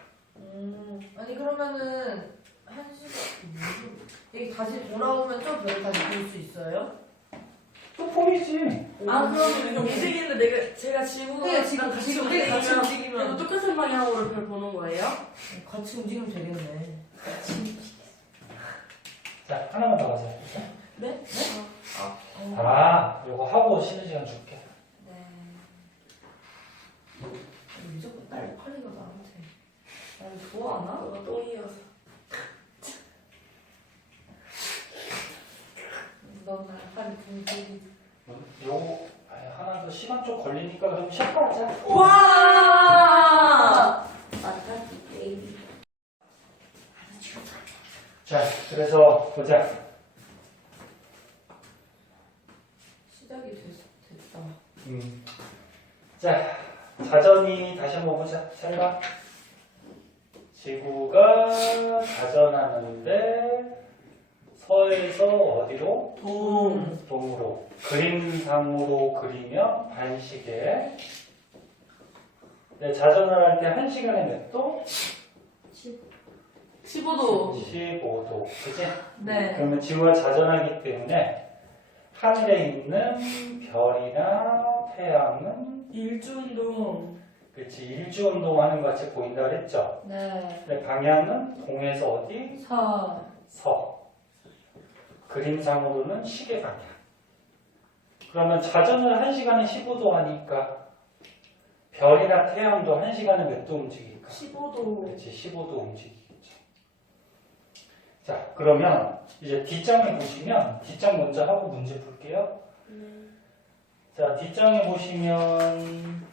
아니 그러면은 한 시간 여기 다시 돌아오면 또 별을 다시 볼 수 있어요? 또 보이지? 아, 그럼 이거 움직이는데 제가 지구랑 네, 지금 같이 지금 우리 같이 움직이면 움직이면 그래도 똑같은 방향으로 별 보는 거예요? 같이 움직이면 되겠네. 자, 하나만 더 가자. 네? 이거 하고 쉬는 시간 줄게. 네. 무조건 딸 팔리가 나한테. 날 좋아하나? 너가 똥이어서. 넌날 팔이 둥둥이. 요거 하나 더 시간 좀 걸리니까 그럼 쉬고 하자. 와! 마타기 베이비. 자, 그래서 보자. 시작이 됐다. 자, 자전이 다시 한번 보자. 잘 봐. 지구가 자전하는데 서에서 어디로? 동으로. 그림상으로 그리면 반시계. 네, 자전을 할 때 1시간에 몇 도? 15도. 15도. 그치? 네. 그러면 지구가 자전하기 때문에 하늘에 있는 별이나 태양은 일주운동. 그치, 일주운동하는 것 같이 보인다 그랬죠? 네. 근데 방향은 동에서 어디? 서. 서. 그림상으로는 시계 방향. 그러면 자전을 1시간에 15도 하니까 별이나 태양도 1시간에 몇 도 움직일까? 15도. 그렇지, 15도 움직이겠죠. 자, 그러면 이제 뒷장에 보시면 뒷장 먼저 하고 문제 풀게요. 자, 뒷장에 보시면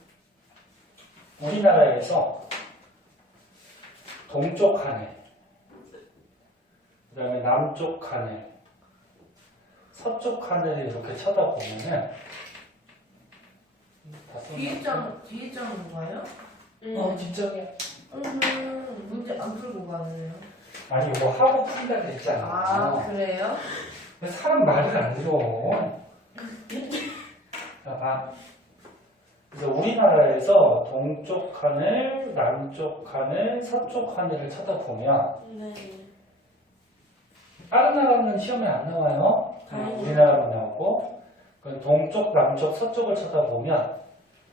우리나라에서 동쪽 하늘, 그 다음에 남쪽 하늘, 서쪽 하늘을 이렇게 쳐다보면은 뒤에 장 가요? 뒷장에 문제 안 풀고 가네요. 아니 이거 하고 푼다 그랬잖아. 아 그래요? 왜 사람 말을 안 들어? 자, 봐. 그래서 우리나라에서 동쪽 하늘, 남쪽 하늘, 서쪽 하늘을 쳐다보면 네. 다른 나라는 시험에 안 나와요. 우리나라만 나오고 동쪽, 남쪽, 서쪽을 쳐다보면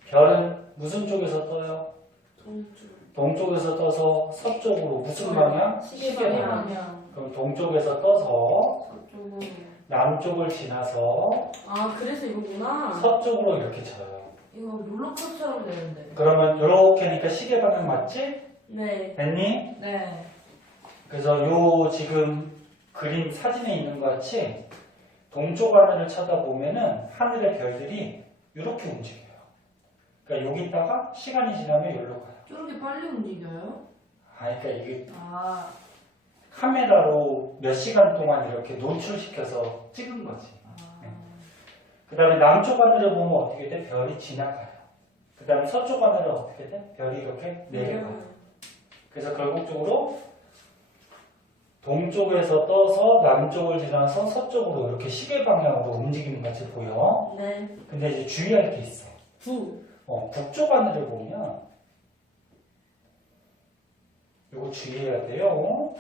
별은 무슨 쪽에서 떠요? 동쪽. 동쪽에서 떠서 서쪽으로 무슨 방향? 시계 방향. 방향. 그럼 동쪽에서 떠서 서쪽으로. 남쪽을 지나서 아, 그래서 이거구나. 서쪽으로 이렇게 져요. 이거 롤러코스터처럼 되는데. 그러면 이렇게니까 시계 방향 맞지? 네. 됐니? 네. 그래서 요 지금 그림 사진에 있는 것 같이 동쪽 하늘을 쳐다보면은 하늘의 별들이 이렇게 움직여요. 그러니까 여기다가 시간이 지나면 여기로 가요. 저렇게 빨리 움직여요? 아, 그러니까 이게 아. 카메라로 몇 시간 동안 이렇게 노출시켜서 찍은 거지. 아. 그 다음에 남쪽 하늘을 보면 어떻게 돼? 별이 지나가요. 그 다음에 서쪽 하늘은 어떻게 돼? 별이 이렇게 내려가요. 그래서 결국적으로 동쪽에서 떠서 남쪽을 지나서 서쪽으로 이렇게 시계 방향으로 움직이는 것 같이 보여. 네. 근데 이제 주의할 게 있어. 북쪽 하늘을 보면 이거 주의해야 돼요.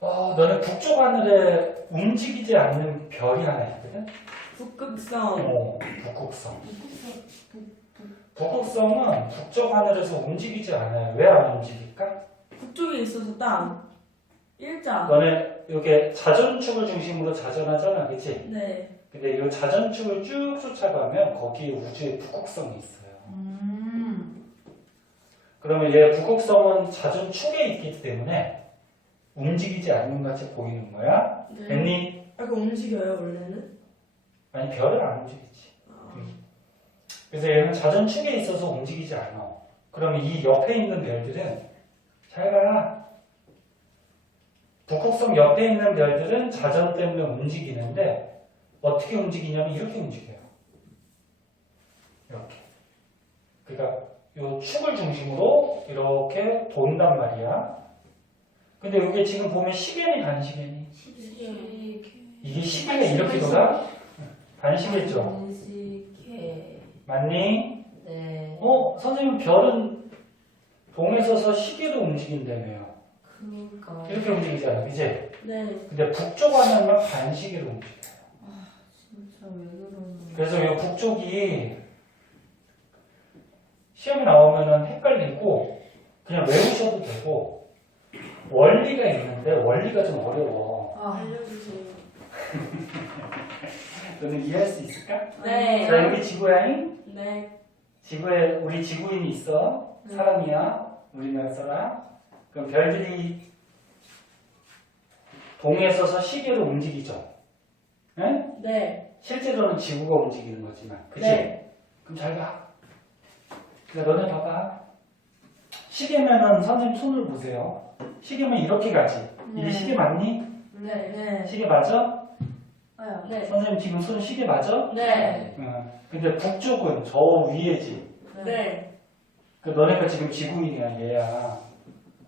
너네 북쪽 하늘에 움직이지 않는 별이 하나 있거든? 북극성. 북극성. 북극성은 북쪽 하늘에서 움직이지 않아요. 왜 안 움직일까? 북쪽에 있어서 땅. 일자. 너네 이게 자전축을 중심으로 자전하잖아, 그치? 네. 근데 이 자전축을 쭉 쫓아가면 거기에 우주에 북극성이 있어요. 그러면 얘 북극성은 자전축에 있기 때문에 움직이지 않는 것 같이 보이는 거야. 네. 됐니? 아, 그 움직여요, 원래는? 아니, 별은 안 움직이지. 그래서 얘는 자전축에 있어서 움직이지 않아. 그러면 이 옆에 있는 별들은 잘 가. 북극성 옆에 있는 별들은 자전 때문에 움직이는데 어떻게 움직이냐면 이렇게 움직여요. 이렇게. 그러니까 이 축을 중심으로 이렇게 돈단 말이야. 근데 이게 지금 보면 시계니 반시계니? 이게 시계가 이렇게 돌아? 반시계죠? 반시계. 맞니? 네. 선생님 별은 동에 서서 시계로 움직인다며요. 그니까. 이렇게 움직이잖아, 그지? 네. 근데 북쪽 하늘만 반시계로 움직여요. 진짜 왜 그러는 거야? 그래서 이 북쪽이 시험에 나오면은 헷갈리고 그냥 외우셔도 되고 원리가 있는데 원리가 좀 어려워. 알려주세요. 너는 이해할 수 있을까? 네. 자, 여기 지구야잉? 네. 지구에 우리 지구인이 있어. 사람이야. 우리나라 사람. 그럼 별들이 동에 서서 시계로 움직이죠. 네? 네. 실제로는 지구가 움직이는 거지만. 그치? 네. 그럼 잘 봐. 그러니까 너네 봐봐. 시계면은 선생님 손을 보세요. 시계면 이렇게 가지. 이게 시계 맞니? 네. 네. 시계 맞아? 네. 선생님 지금 손 시계 맞아? 네. 근데 북쪽은 저 위에지. 네. 그 너네가 지금 지구인이야, 얘야.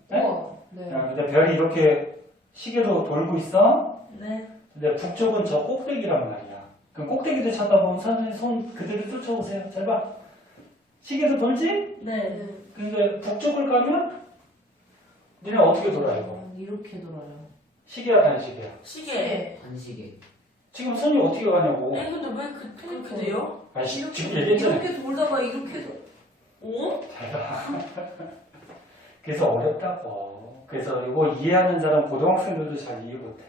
네? 네. 근데 별이 이렇게 시계로 돌고 있어. 네. 근데 북쪽은 저 꼭대기란 말이야. 그럼 꼭대기를 쳐다보면 선생님 손 그대로 쫓아오세요. 잘 봐. 시계도 돌지? 네. 근데 북쪽을 가면 니네 어떻게 돌아 이거? 이렇게 돌아요. 시계야 반시계야? 시계. 반시계. 지금 손이 어떻게 가냐고? 아니, 근데 왜 그렇게 돼요? 아니 지금 얘기했잖아. 이렇게 돌다가 이렇게 돌. 오? 잘 봐. 그래서 어렵다고. 그래서 이거 이해하는 사람 고등학생들도 잘 이해 못해.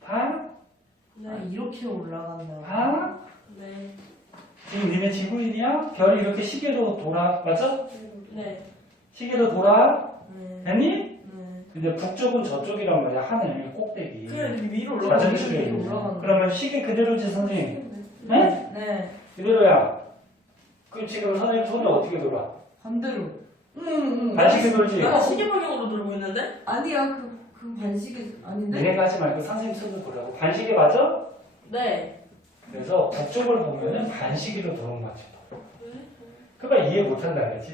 봐? 네. 이렇게 올라간다. 봐? 네. 지금 니네 지구인이야? 별이 이렇게 시계로 돌아. 맞아? 네. 시계로 돌아. 네. 됐니? 네. 근데 북쪽은 저쪽이란 말이야. 하늘 꼭대기. 그래, 위로 올라가. 자전축에 위로 있는. 올라가는 그러면 시계 그대로지 선생님? 네? 네. 그대로야. 그럼 지금 선생님 손이 어떻게 돌아? 반대로. 반시계 돌지? 내가 시계 방향으로 돌고 있는데? 아니야, 그 반시계 아닌데? 니네가 하지 말고 선생님 손을 보라고. 반시계 맞아? 네. 그래서 북쪽을 보면은 반시계로 도는 것 같아. 그러니까 이해 못한다 그랬지?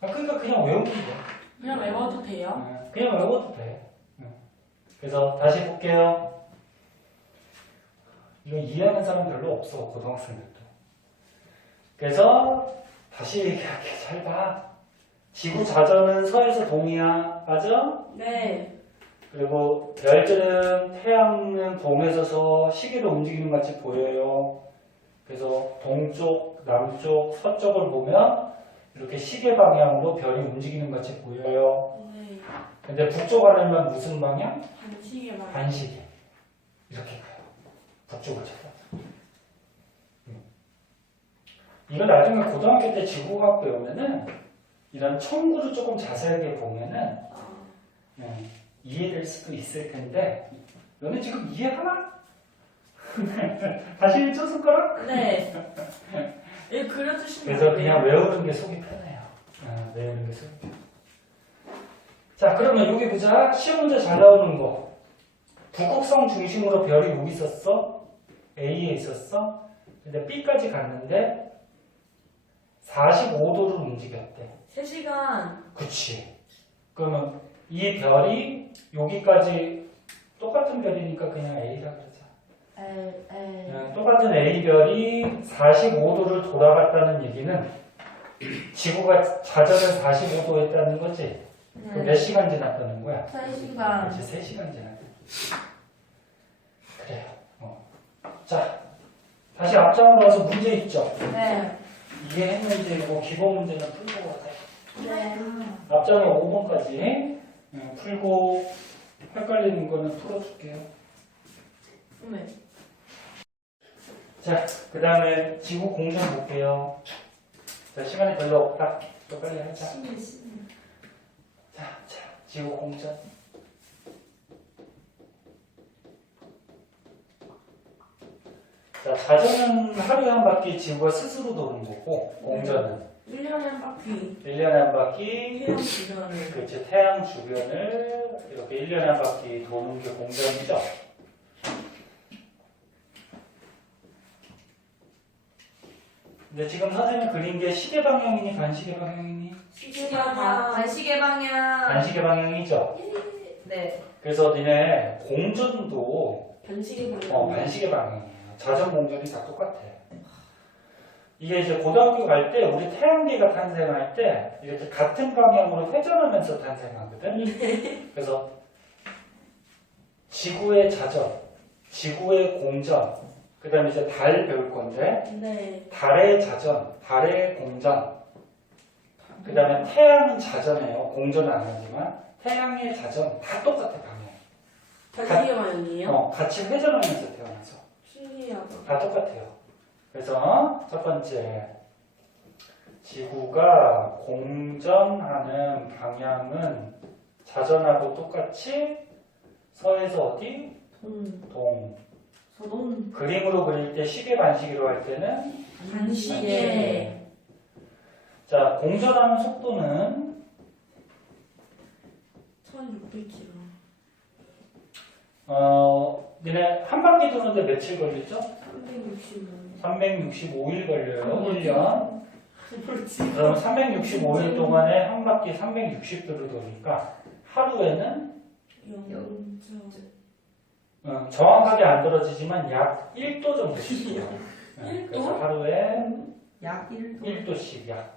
그러니까 그냥 외우면 돼. 그냥 외워도 돼요? 그냥 외워도 돼. 그래서 다시 볼게요. 이거 이해하는 사람 별로 없어, 고등학생들도. 그래서 다시 얘기할게. 잘 봐. 지구 자전은 서에서 동이야. 맞아? 네. 그리고 별들은 태양은 동에 서서 시계로 움직이는 것 같이 보여요. 그래서 동쪽, 남쪽, 서쪽을 보면 이렇게 시계 방향으로 별이 움직이는 것 같이 보여요. 네. 근데 북쪽 하늘만 무슨 방향? 반시계 말. 반시계. 이렇게 가요. 북쪽을 찾아. 이거 나중에 고등학교 때 지구과학 배우면은 이런 청구를 조금 자세하게 보면은 이해될 수도 있을 텐데 너네 지금 이해하나? 다시 일조 손가락? 네. 예, 그려주시면 그래서 그냥 외우는 게 속이 편해요. 외우는 게 속이 편해요. 자, 그러면 여기 보자. 시험 문제 잘 나오는 거. 북극성 중심으로 별이 여기 있었어. A에 있었어. 근데 B까지 갔는데 45도를 움직였대. 3시간. 그치. 그러면 이 별이 여기까지 똑같은 별이니까 그냥 A라 그러자. 똑같은 A별이 45도를 돌아갔다는 얘기는 지구가 자전을 45도 했다는 거지. 그럼 몇 시간 지났다는 거야? 3시간. 그렇지, 3시간 지났다. 그래요. 자, 다시 앞장으로 와서 문제 있죠? 네. 이해했는지 이거 기본 문제는 풀고 가요. 네. 앞장에 5번까지 풀고 헷갈리는 거는 풀어줄게요. 네. 자, 그 다음에 지구 공전 볼게요. 자, 시간이 별로 없다. 또 빨리 하자. 자, 지구 공전. 자, 자전은 하루에 한 바퀴 지구가 스스로 도는 거고, 공전은 1년에 한 바퀴. 1년에 한 바퀴, 태양 주변을. 그렇지, 태양 주변을 이렇게 1년에 한 바퀴 도는 게 공전이죠. 근데 지금 선생님이 그린 게 시계 방향이니 반시계 방향이니? 시계 방향. 반시계 방향. 반시계 방향이죠. 네. 그래서 니네 공전도 반시계 방향. 반시계 방향이에요. 자전 공전이 다 똑같아. 이게 이제 고등학교 갈 때 우리 태양계가 탄생할 때 이렇게 같은 방향으로 회전하면서 탄생하거든. 그래서 지구의 자전, 지구의 공전, 그 다음에 이제 달 배울 건데 네. 달의 자전, 달의 공전, 그 다음에 태양은 자전이에요. 공전은 안 하지만 태양의 자전 다 똑같아 방향. 반시계 방향이에요? 같이 회전하면서 태어나서 신기하다. 다 똑같아요. 그래서 첫 번째 지구가 공전하는 방향은 자전하고 똑같이 서에서 어디? 동. 서동. 그림으로 그릴 때 시계 반시계로 할 때는 반시계. 자, 공전하는 속도는 1600km. 니네 한 바퀴 도는데 며칠 걸리죠? 365. 365일 걸려요. 1년. 그렇지. 그럼 365일 동안에 한 바퀴 360도를 도니까 하루에는 0. 정확하게 안 떨어지지만 약 1도 정도 씩이요. 그래서 하루에 약 1도. 1도씩 약.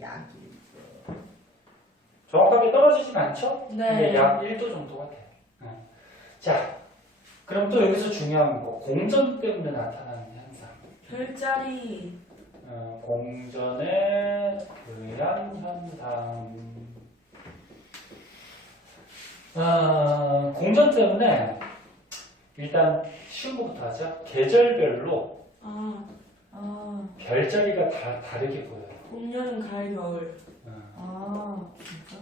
약 1도. 정확하게 떨어지진 않죠? 네. 근데 약 1도 정도가 돼요. 자, 그럼 또 여기서 중요한 거. 공전 때문에 나타나는 현상. 별자리. 공전에 의한 현상. 공전 때문에 일단 쉬운 것부터 하자. 계절별로 별자리가 다 다르게 보여요. 봄, 여름, 가을, 겨울. 진짜?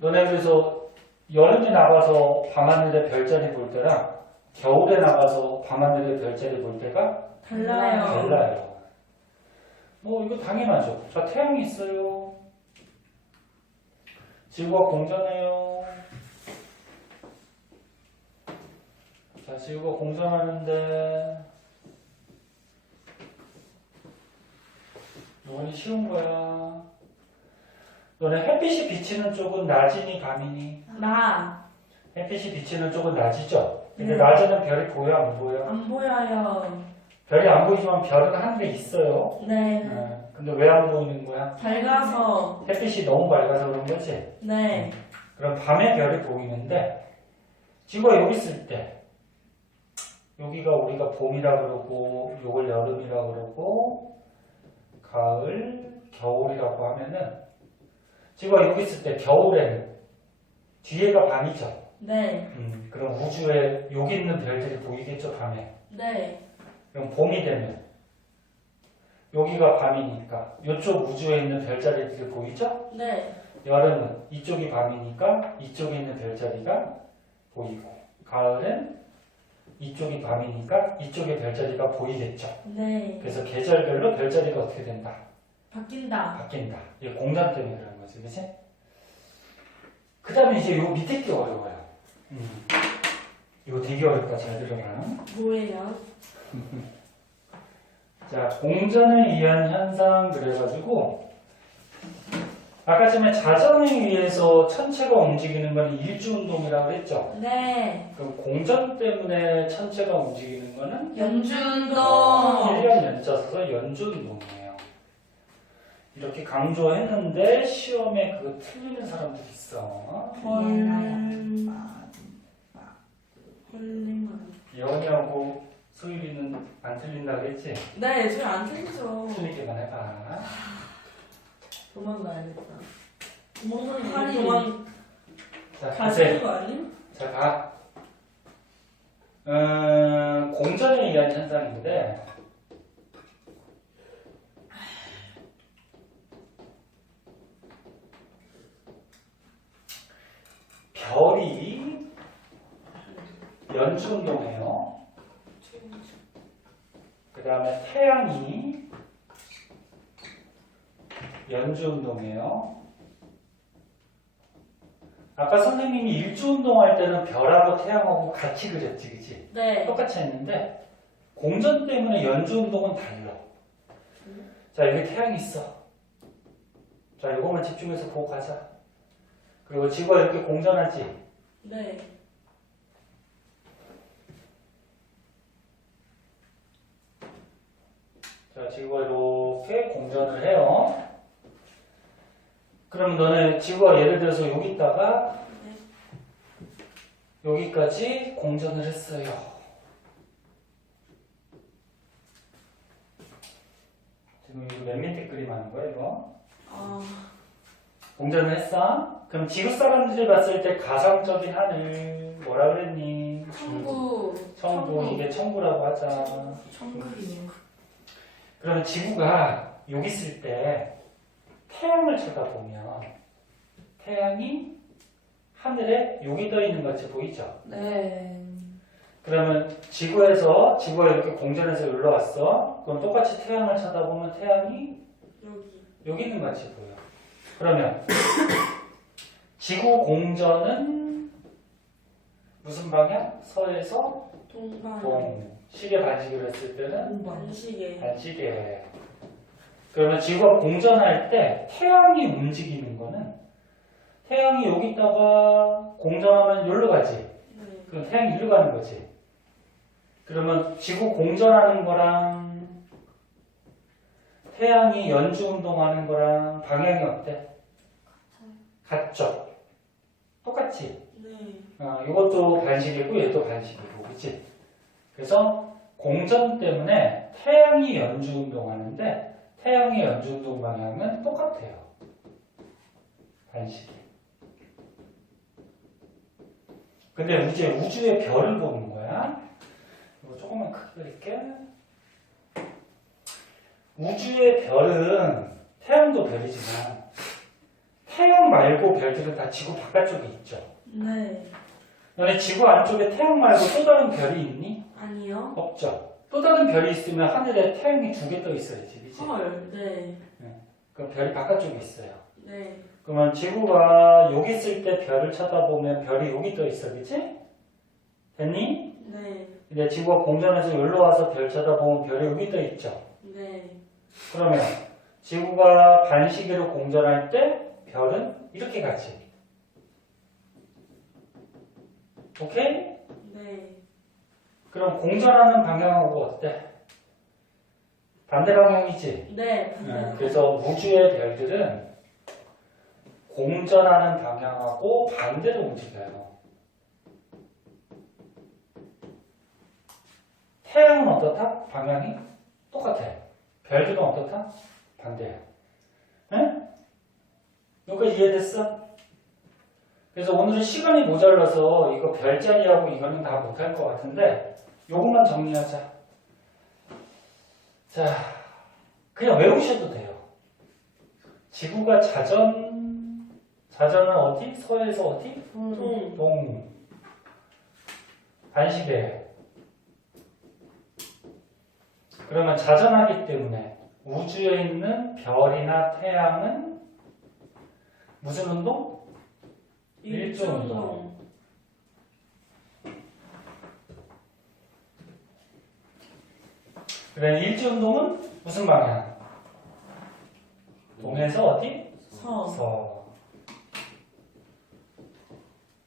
너네 그래서 여름에 나가서 밤하늘에 별자리 볼 때랑 겨울에 나가서 밤하늘에 별자리 볼 때가 달라요. 달라요. 이거 당연하죠. 자, 태양이 있어요. 지구가 공전해요. 자, 지구가 공전하는데 이건 쉬운 거야. 너네 햇빛이 비치는 쪽은 낮이니 밤이니? 햇빛이 비치는 쪽은 낮이죠? 근데 낮에는 별이 보여 안 보여? 안 보여요. 별이 안 보이지만 별은 하늘에 있어요. 네. 근데 왜 안 보이는 거야? 밝아서. 햇빛이 너무 밝아서 그런 거지? 네. 그럼 밤에 별이 보이는데 지구가 여기 있을 때 여기가 우리가 봄이라 그러고 요걸 여름이라 그러고 가을, 겨울이라고 하면은 지금 여기 있을 때 겨울에는 뒤에가 밤이죠. 네. 그럼 우주에 여기 있는 별들이 보이겠죠, 밤에. 네. 그럼 봄이 되면 여기가 밤이니까 이쪽 우주에 있는 별자리들이 보이죠? 네. 여름은 이쪽이 밤이니까 이쪽에 있는 별자리가 보이고 가을은 이쪽이 밤이니까 이쪽의 별자리가 보이겠죠. 네. 그래서 계절별로 별자리가 어떻게 된다? 바뀐다. 바뀐다. 이게 공전 때문에 그런 거지, 그치? 그 다음에 이제 요 밑에 게 어려워요. 이거 되게 어렵다. 잘 들어봐. 뭐예요? 자, 공전에 의한 현상 그래가지고 아까 전에 자전에 의해서 천체가 움직이는 건 일주운동이라고 그랬죠? 네. 그럼 공전 때문에 천체가 움직이는 거는 연주운동. 1년 연자 써서 연주운동이에요. 이렇게 강조했는데 시험에 그거 틀리는 사람들 있어. 예원이하고 소율이는 안 틀린다 그랬지? 네, 저희 안 틀리죠. 틀리기만 해봐. 도망가야겠다. 팔이 자, 가시는 거 아니에요? 자, 가. 공전에 의한 현상인데, 별이 연주운동해요. 그 다음에 태양이 연주운동해요. 아까 선생님이 일주운동할 때는 별하고 태양하고 같이 그렸지, 그치? 네. 똑같이 했는데 공전 때문에 연주운동은 달라. 자, 여기 태양이 있어. 자, 이거만 집중해서 보고 가자. 그리고 지구가 이렇게 공전하지? 네. 자, 지구가 이렇게 공전을 해요. 그럼 너네 지구가 예를 들어서 여기 있다가 여기까지 공전을 했어요. 지금 이거 맨 밑에 그림 하는 거야, 이거? 공전을 했어? 그럼 지구 사람들이 봤을 때 가상적인 하늘 뭐라 그랬니? 천국, 이게 천국이라고 하자. 천국이요. 그러면 지구가 여기 있을 때 태양을 쳐다보면 태양이 하늘에 여기 떠 있는 것 같이 보이죠? 네. 그러면 지구가 이렇게 공전해서 여기로 왔어. 그럼 똑같이 태양을 쳐다보면 태양이 여기 있는 것 같이 보여. 그러면 지구 공전은 무슨 방향? 서에서 동. 시계 반시계로 했을 때는 반시계. 그러면 지구가 공전할 때 태양이 움직이는 거는 태양이 여기 있다가 공전하면 여기로 가지. 그럼 태양이 이리로 가는 거지. 그러면 지구 공전하는 거랑 태양이 연주운동하는 거랑 방향이 어때? 같죠? 똑같지? 이것도 반시계고 얘도 반시계고, 그치? 그래서 공전 때문에 태양이 연주운동하는데 태양의 연주운동 방향은 똑같아요. 반시계. 근데 이제 우주의 별을 보는 거야. 이거 조금만 크게 그릴게. 우주의 별은 태양도 별이지만 태양 말고 별들은 다 지구 바깥쪽에 있죠. 네. 너네 지구 안쪽에 태양 말고 또 다른 별이 있니? 아니요. 없죠. 또 다른 별이 있으면 하늘에 태양이 2개 떠 있어야지, 그치? 헐. 네. 그럼 별이 바깥쪽에 있어요. 네. 그러면 지구가 여기 있을 때 별을 쳐다보면 별이 여기 떠 있어, 그치? 됐니? 네. 근데 지구가 공전해서 여기로 와서 별 쳐다보면 별이 여기 떠 있죠. 네. 그러면 지구가 반시계로 공전할 때 별은 이렇게 가지. 오케이? 네. 그럼 공전하는 방향하고 어때? 반대 방향이지? 네. 그래서 우주의 별들은 공전하는 방향하고 반대로 움직여요. 태양은 어떻다? 방향이 똑같아. 별들은 어떻다? 반대야. 응? 여기까지 이해됐어? 그래서 오늘은 시간이 모자라서 이거 별자리하고 이거는 다 못할 것 같은데 요것만 정리하자. 자, 그냥 외우셔도 돼요. 지구가 자전은 어디? 서에서 어디? 동. 동. 반시계예요. 그러면 자전하기 때문에 우주에 있는 별이나 태양은 무슨 운동? 일조운동. 그래, 일조운동은 무슨 방향? 동에서 어디? 서. 서.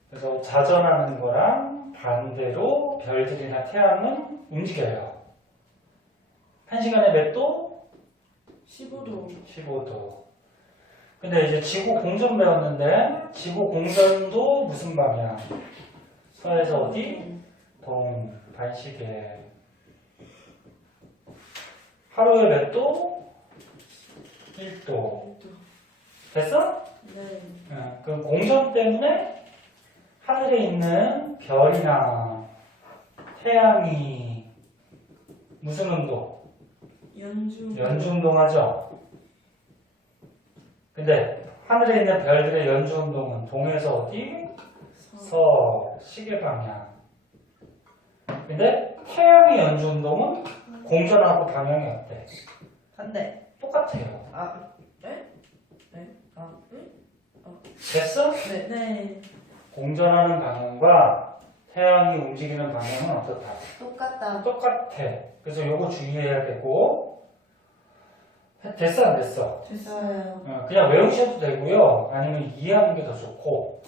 그래서 자전하는 거랑 반대로 별들이나 태양은 움직여요. 1시간에 몇 도? 15도. 15도. 근데 이제 지구 공전 배웠는데 지구 공전도 무슨 방향? 서에서 어디? 동. 반시계. 하루에 몇 도? 1도. 됐어? 네. 그 공전 때문에 하늘에 있는 별이나 태양이 무슨 운동? 연중. 연주운동하죠? 근데 하늘에 있는 별들의 연주운동은 동에서 어디? 서. 시계 방향. 근데 태양의 연주운동은 공전하고 방향이 어때? 반대. 똑같아요. 아, 네? 네? 아, 네? 됐어? 네. 네. 공전하는 방향과 태양이 움직이는 방향은 어떻다? 똑같다. 똑같아. 그래서 요거 주의해야 되고. 됐어 안 됐어? 됐어요. 그냥 외우셔도 되고요. 아니면 이해하는 게 더 좋고.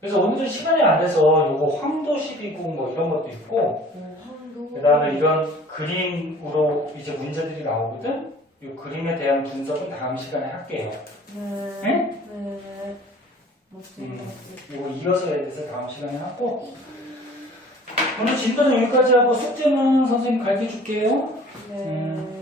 그래서 오늘은 시간이 안 돼서 요거 황도 12구 뭐 이런 것도 있고, 황도. 그 다음에 이런 그림으로 이제 문제들이 나오거든? 이 그림에 대한 분석은 다음 시간에 할게요. 네. 응? 네. 맞습니다. 이거 이어서 해야 돼서 다음 시간에 하고, 오늘 진도는 여기까지 하고 숙제는 선생님 가르쳐 줄게요. 네.